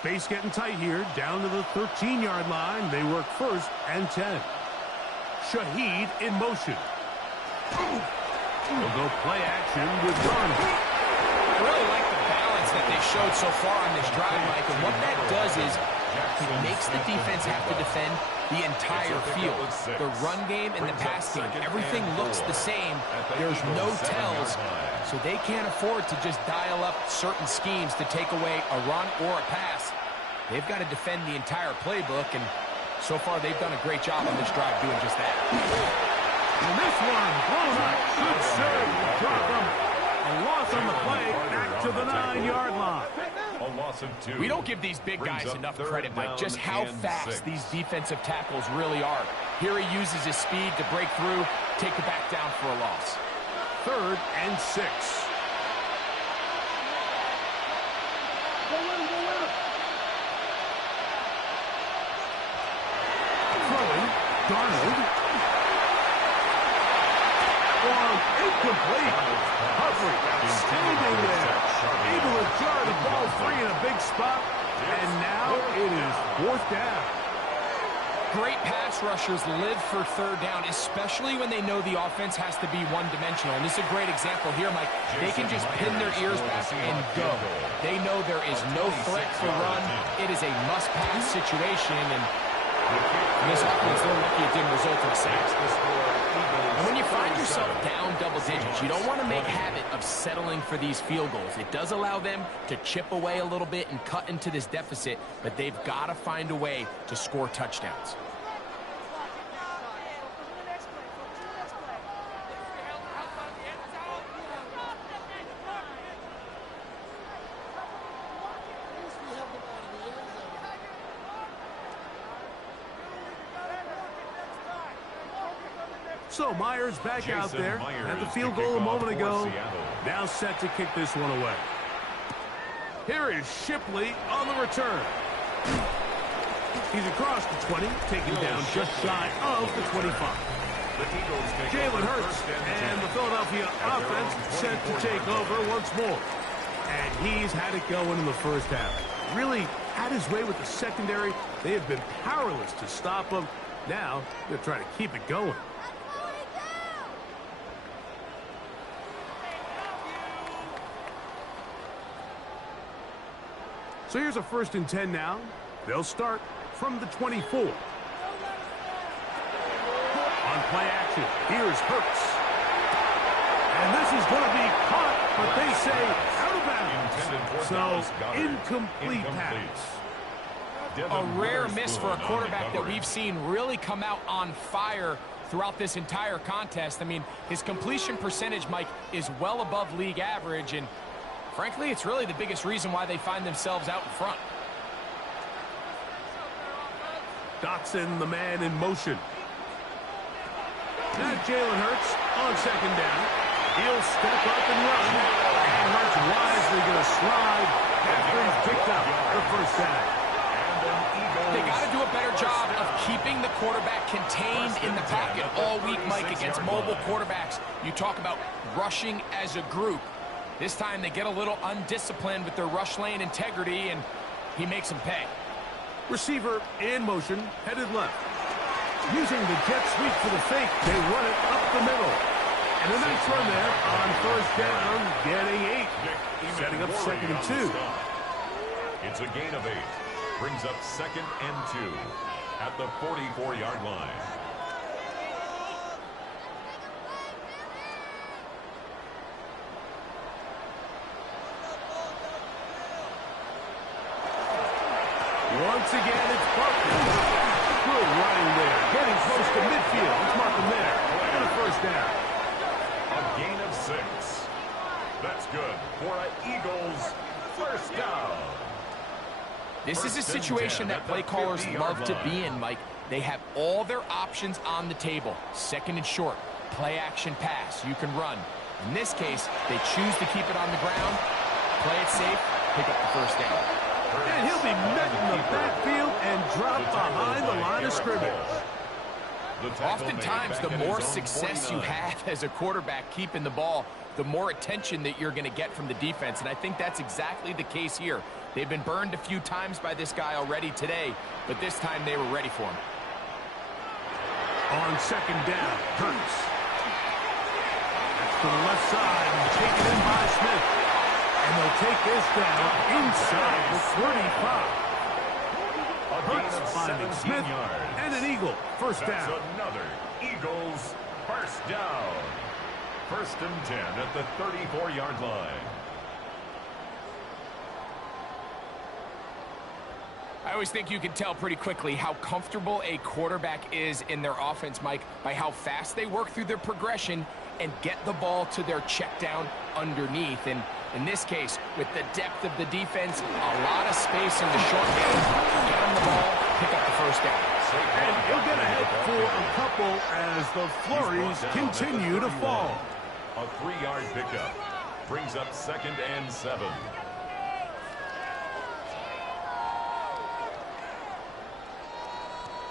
Space getting tight here, down to the 13-yard line. They work 1st and 10. Shaheed in motion. We'll go play action with Darnold. I really like the balance that they showed so far on this drive, Mike. And what that does is it makes the defense have to defend the entire field. The run game and the pass game, everything looks the same. There's no tells. So they can't afford to just dial up certain schemes to take away a run or a pass. They've got to defend the entire playbook, and so far they've done a great job on this drive doing just that. And this one blown up. Good serve. Drop them. A loss on the play. Back to the 9-yard line. A loss of 2. We don't give these big guys enough credit, Mike, just how fast these defensive tackles really are. Here he uses his speed to break through, take it back down for a loss. 3rd and 6. Throwing, Darnold. Incomplete. Humphrey standing there, able to jar the ball free in a big spot, and now it is 4th down. Great pass rushers live for 3rd down, especially when they know the offense has to be one-dimensional. And this is a great example here, Mike. They can just pin their ears back and go. They know there is no threat for run. It is a must-pass situation, and this offense, they're lucky it didn't result in sacks. And when you find yourself down double digits, you don't want to make habit of settling for these field goals. It does allow them to chip away a little bit and cut into this deficit, but they've got to find a way to score touchdowns. So Myers back out there at the field goal a moment ago. Now set to kick this one away. Here is Shipley on the return. He's across the 20, taken down just shy of the 25. Jalen Hurts and the Philadelphia offense set to take over once more. And he's had it going in the first half. Really had his way with the secondary. They have been powerless to stop him. Now they're trying to keep it going. So here's a 1st and 10 now. They'll start from the 24. On play action, here's Hurts. And this is going to be caught, but they say out of bounds. So incomplete pass. A rare miss for a quarterback that we've seen really come out on fire throughout this entire contest. I mean, his completion percentage, Mike, is well above league average, and frankly, it's really the biggest reason why they find themselves out in front. Dotson, the man in motion. Now Jalen Hurts on 2nd down. He'll step up and run. And Hurts wisely going to slide after he's picked up the 1st down. They got to do a better job of keeping the quarterback contained in the pocket all week, Mike, against mobile quarterbacks. You talk about rushing as a group. This time they get a little undisciplined with their rush lane integrity, and he makes them pay. Receiver in motion, headed left. Using the jet sweep for the fake, they run it up the middle. And a nice run there on 1st down, getting 8. Setting up 2nd and 2. It's a gain of 8. Brings up 2nd and 2 at the 44-yard line. Once again, it's Barkley. Good running there. Getting close to midfield. Let's mark him there. And a first down. A gain of 6. That's good for an Eagles first down. This is a situation that play callers love to be in, Mike. They have all their options on the table. 2nd and short, play action pass. You can run. In this case, they choose to keep it on the ground, play it safe, pick up the first down. And he'll be met in the backfield and dropped behind the line of scrimmage. Oftentimes, the more success you have as a quarterback keeping the ball, the more attention that you're going to get from the defense. And I think that's exactly the case here. They've been burned a few times by this guy already today, but this time they were ready for him. On 2nd down, Hurts. That's to the left side and taken in by Smith. And they'll take this down inside the 35. Hurts finding Smith and an Eagle. First down. That's another Eagles first down. 1st and 10 at the 34-yard line. I always think you can tell pretty quickly how comfortable a quarterback is in their offense, Mike, by how fast they work through their progression and get the ball to their check down underneath. And in this case, with the depth of the defense, a lot of space in the short game, get them the ball, pick up the first down. And he'll get ahead for a couple as the flurries continue to fall. A 3-yard pickup brings up 2nd and 7.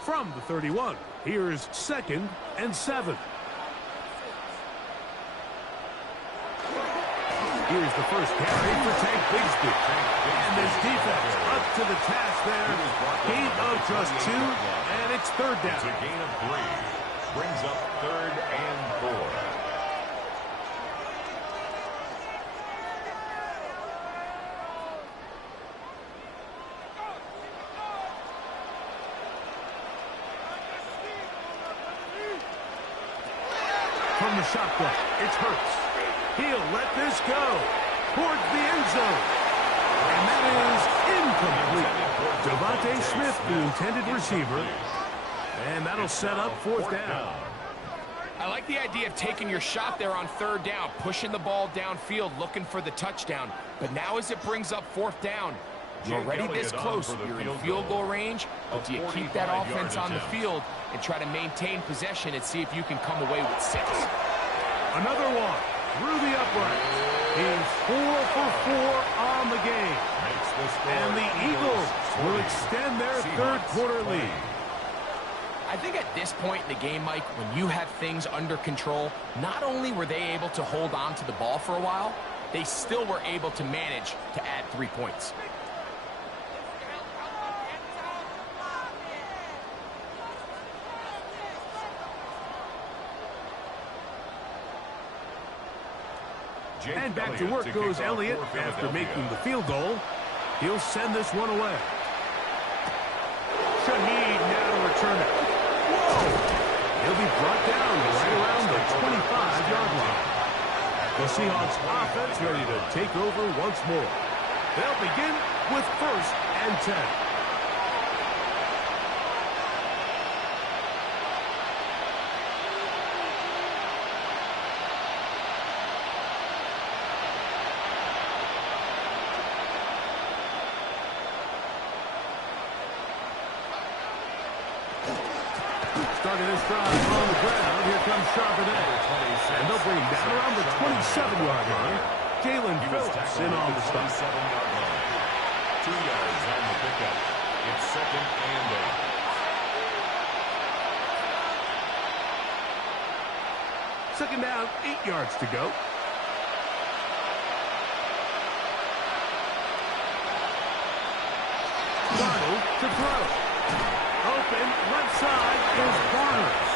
From the 31, here's 2nd and 7. Here's the first carry for Tank Bigsby. And this defense up to the task there. Gain of just 2, and it's 3rd down. It's a gain of 3. Brings up 3rd and 4. From the shotgun, it's Hurts. He'll let this go towards the end zone. And that is incomplete. Devontae Smith, the intended receiver. And that'll set up 4th down. I like the idea of taking your shot there on 3rd down, pushing the ball downfield, looking for the touchdown. But now as it brings up 4th down, you're already this close. You're in field goal range, but do you keep that offense on the field and try to maintain possession and see if you can come away with 6? Another one through the upright. He's 4 for 4 on the game. And the Eagles will extend their 3rd quarter lead. I think at this point in the game, Mike, when you have things under control, not only were they able to hold on to the ball for a while, they still were able to manage to add 3 points. And back to work goes Elliott after making the field goal. He'll send this one away. Shaheed now to return it. Whoa! He'll be brought down right around the 25-yard line. The Seahawks offense ready to take over once more. They'll begin with 1st and 10. Starting his drive on the ground. Here comes Charbonnet. And they'll bring him down around the 27-yard line. Jalen Phillips in on the stop. 2 yards on the pickup. It's 2nd and 8. 2nd down, 8 yards to go. Donald to throw. Open, left side is Barnes.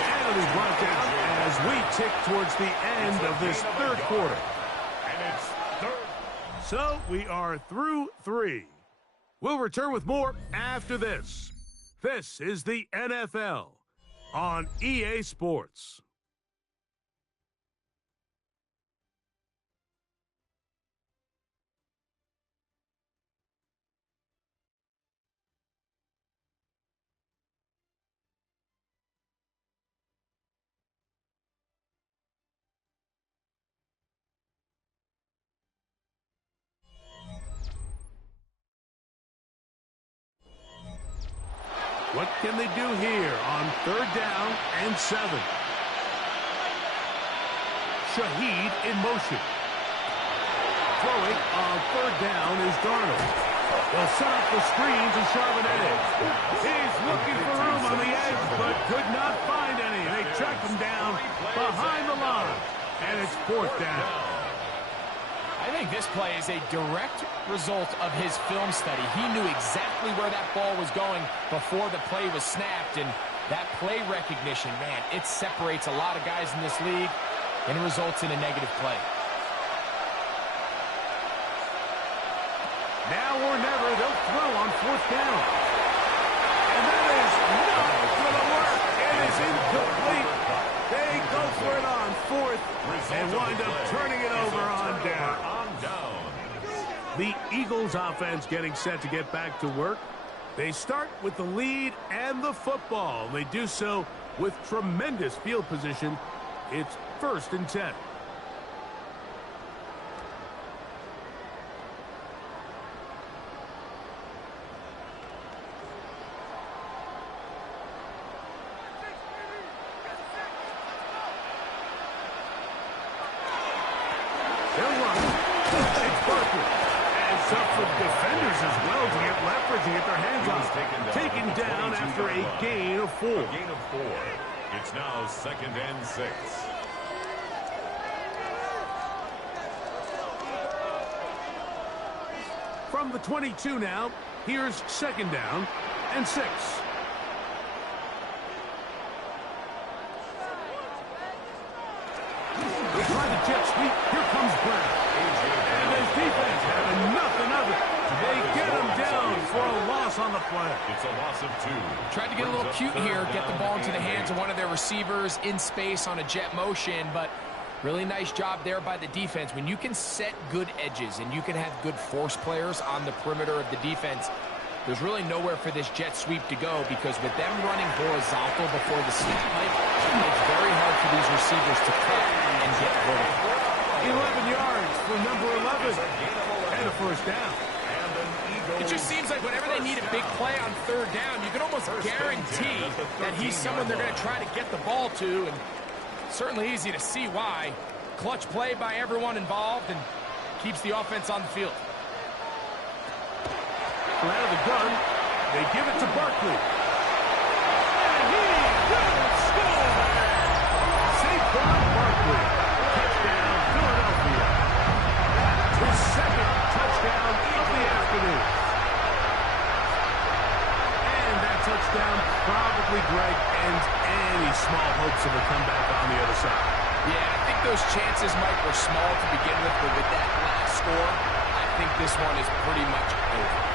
And he'll be brought down as we tick towards the end of this 3rd quarter. And it's 3rd. So we are through 3. We'll return with more after this. This is the NFL on EA Sports. What can they do here on 3rd down and 7? Shaheed in motion. Throwing on 3rd down is Darnold. They'll set up the screen to Charbonnet. He's looking for room on the edge, but could not find any. They tracked him down behind the line, and it's 4th down. I think this play is a direct result of his film study. He knew exactly where that ball was going before the play was snapped, and that play recognition, man, it separates a lot of guys in this league, and it results in a negative play. Now or never, they'll throw on 4th down. And that is not going to work. It is incomplete. They go for it on 4th and wind up turning it over on down. The Eagles offense getting set to get back to work. They start with the lead and the football. They do so with tremendous field position. It's 1st and 10. They'll run. It's Barkley. Up with defenders as well to get leverage and get their hands on it. Taken down after a gain of 4. A gain of 4. It's now 2nd and 6. From the 22 now, here's 2nd down and 6. They try the jet sweep. Here comes Brown. And his defense having nothing of it. They get him down for a loss on the play. It's a loss of 2. Tried to get a little cute here, get the ball into the hands of one of their receivers in space on a jet motion, but really nice job there by the defense. When you can set good edges and you can have good force players on the perimeter of the defense, there's really nowhere for this jet sweep to go, because with them running horizontal before the snap pipe, it's very hard for these receivers to cut and get vertical. 11 yards for number 11 and a 1st down. It just seems like whenever they need a big play on 3rd down, you can almost guarantee that he's someone they're going to try to get the ball to, and certainly easy to see why. Clutch play by everyone involved and keeps the offense on the field. Out of the gun, they give it to Barkley. And he will score! Saquon Barkley. Touchdown, Philadelphia. His 2nd touchdown of the afternoon. And that touchdown probably, Greg, ends any small hopes of a comeback on the other side. Yeah, I think those chances, Mike, were small to begin with, but with that last score, I think this one is pretty much over.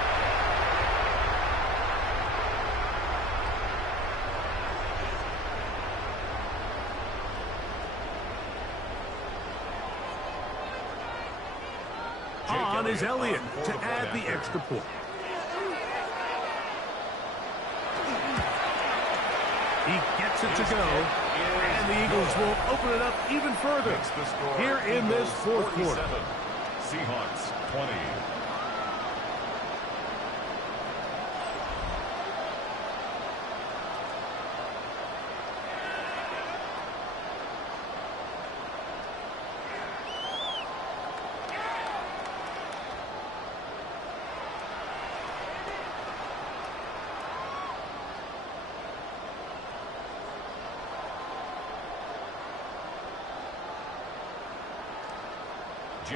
On is Elliott to add the extra point. He gets it to go, and the Eagles will open it up even further here in this 4th quarter. Seahawks 20.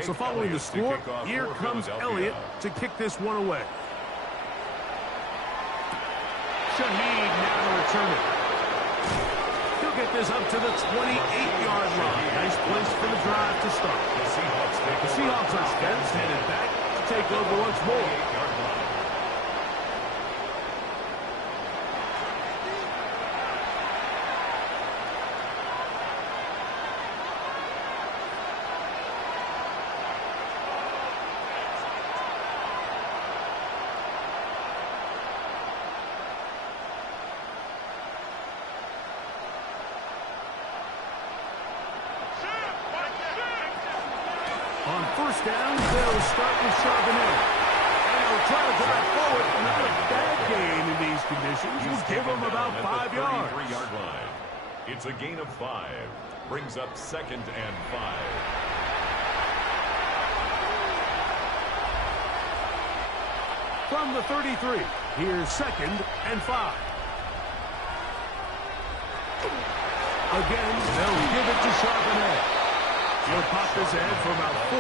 So following the score, here comes Elliott to kick this one away. Shaheed now to return it. He'll get this up to the 28-yard line. Nice place for the drive to start. The Seahawks offense headed back to take over once more. first down, they'll start with Charbonnet. And they'll try to drive forward. Not a bad gain in these conditions. We'll give them about 5 yards. 33-yard line. It's a gain of 5. Brings up 2nd and 5. From the 33, here's 2nd and 5. Again, they'll give it to Charbonnet. He'll pop his head for about 4,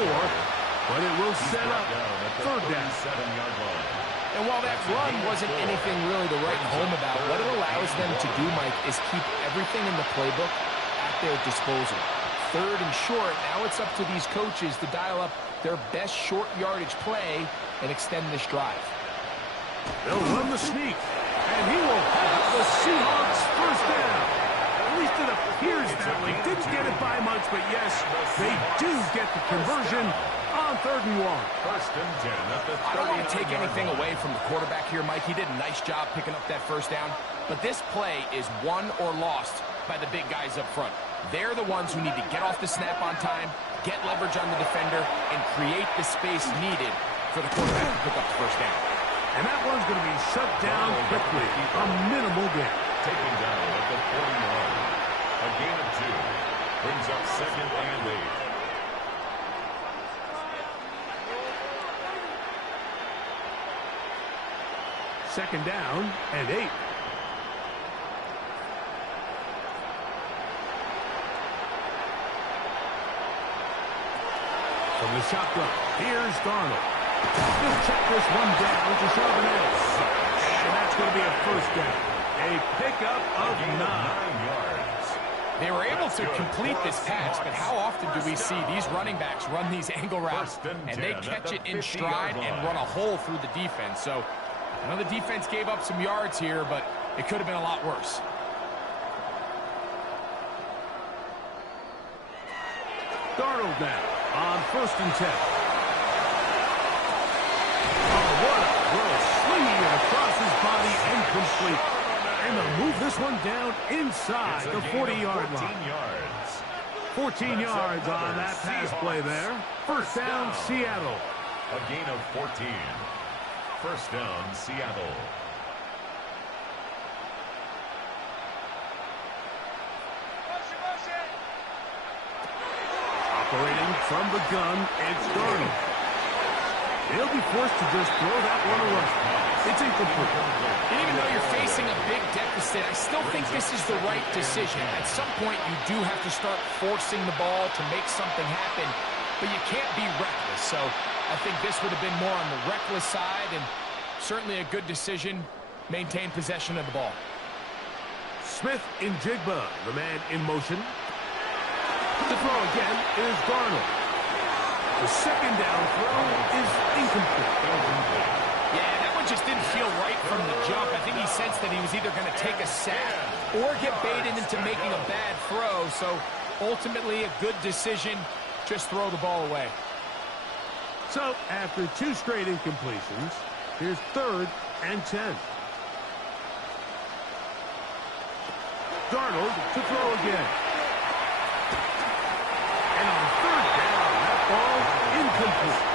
but it will set up 3rd down. 7-yard line. And while that run wasn't anything really to write home about, what it allows them to do, Mike, is keep everything in the playbook at their disposal. 3rd and short, now it's up to these coaches to dial up their best short yardage play and extend this drive. They'll run the sneak, and he will have the Seahawks first down. At least it appears that way. Didn't get it by much, but yes, they do get the conversion on 3rd and 1. 1st and 10 at the 39-yard line. I don't want to take anything away from the quarterback here, Mike. He did a nice job picking up that first down. But this play is won or lost by the big guys up front. They're the ones who need to get off the snap on time, get leverage on the defender, and create the space needed for the quarterback to pick up the first down. And that one's going to be shut down quickly. A minimal gain. Taken down at the 41. A gain of 2. Brings up 2nd and 8. Second down and 8. From the shotgun, here's Darnold. He'll check this one down to Charbonnet. And that's going to be a first down. A pickup of 9 yards. They were able to complete this pass, but how often do we see these running backs run these angle routes and they catch it in stride and run a hole through the defense? So I know the defense gave up some yards here, but it could have been a lot worse. Darnold now on 1st and 10. Oh, what a throw. Swinging it across his body and complete. And they'll move this one down inside the 40-yard line. 14 yards on that pass play there. First down, Seattle. A gain of 14. First down, Seattle. Operating from the gun, it's Darnold. He'll be forced to just throw that one away. It's incomplete. And even though you're facing a big deficit, I still think this is the right decision. At some point, you do have to start forcing the ball to make something happen, but you can't be reckless. So I think this would have been more on the reckless side, and certainly a good decision. Maintain possession of the ball. Smith in Jigba, the man in motion. The throw again is Darnold. The second down throw is incomplete. Yeah, that one just didn't feel right from the jump. I think he sensed that he was either going to take a sack or get baited into making a bad throw. So ultimately a good decision. Just throw the ball away. So after 2 straight incompletions, here's 3rd and 10. Darnold to throw again. And on 3rd down, that ball incomplete.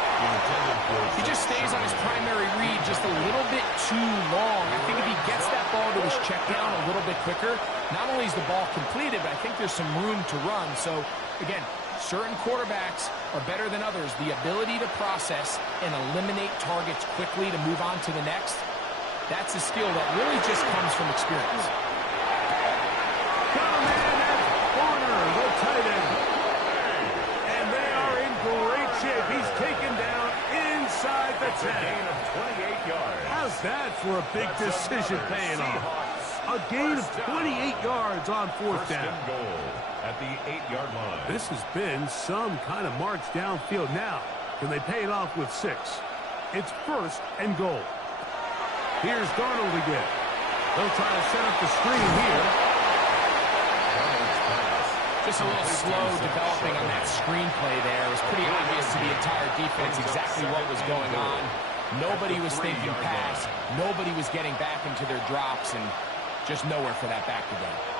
He just stays on his primary read just a little bit too long. I think if he gets that ball to his check down a little bit quicker, not only is the ball completed, but I think there's some room to run. So, again, certain quarterbacks are better than others. The ability to process and eliminate targets quickly to move on to the next, that's a skill that really just comes from experience. Come in at Warner, the tight end. And they are in great shape. He's taken down inside the 10. Gain of 28 yards. How's that for a big decision paying off? A gain of 28 yards on 4th down. First and goal at the 8-yard line. This has been some kind of march downfield. Now, can they pay it off with 6? It's 1st and goal. Here's Darnold again. They'll try to set up the screen here. Just a little slow developing on that screenplay there. It was pretty obvious to the entire defense exactly what was going on. Nobody was thinking pass. Nobody was getting back into their drops, and just nowhere for that back to go.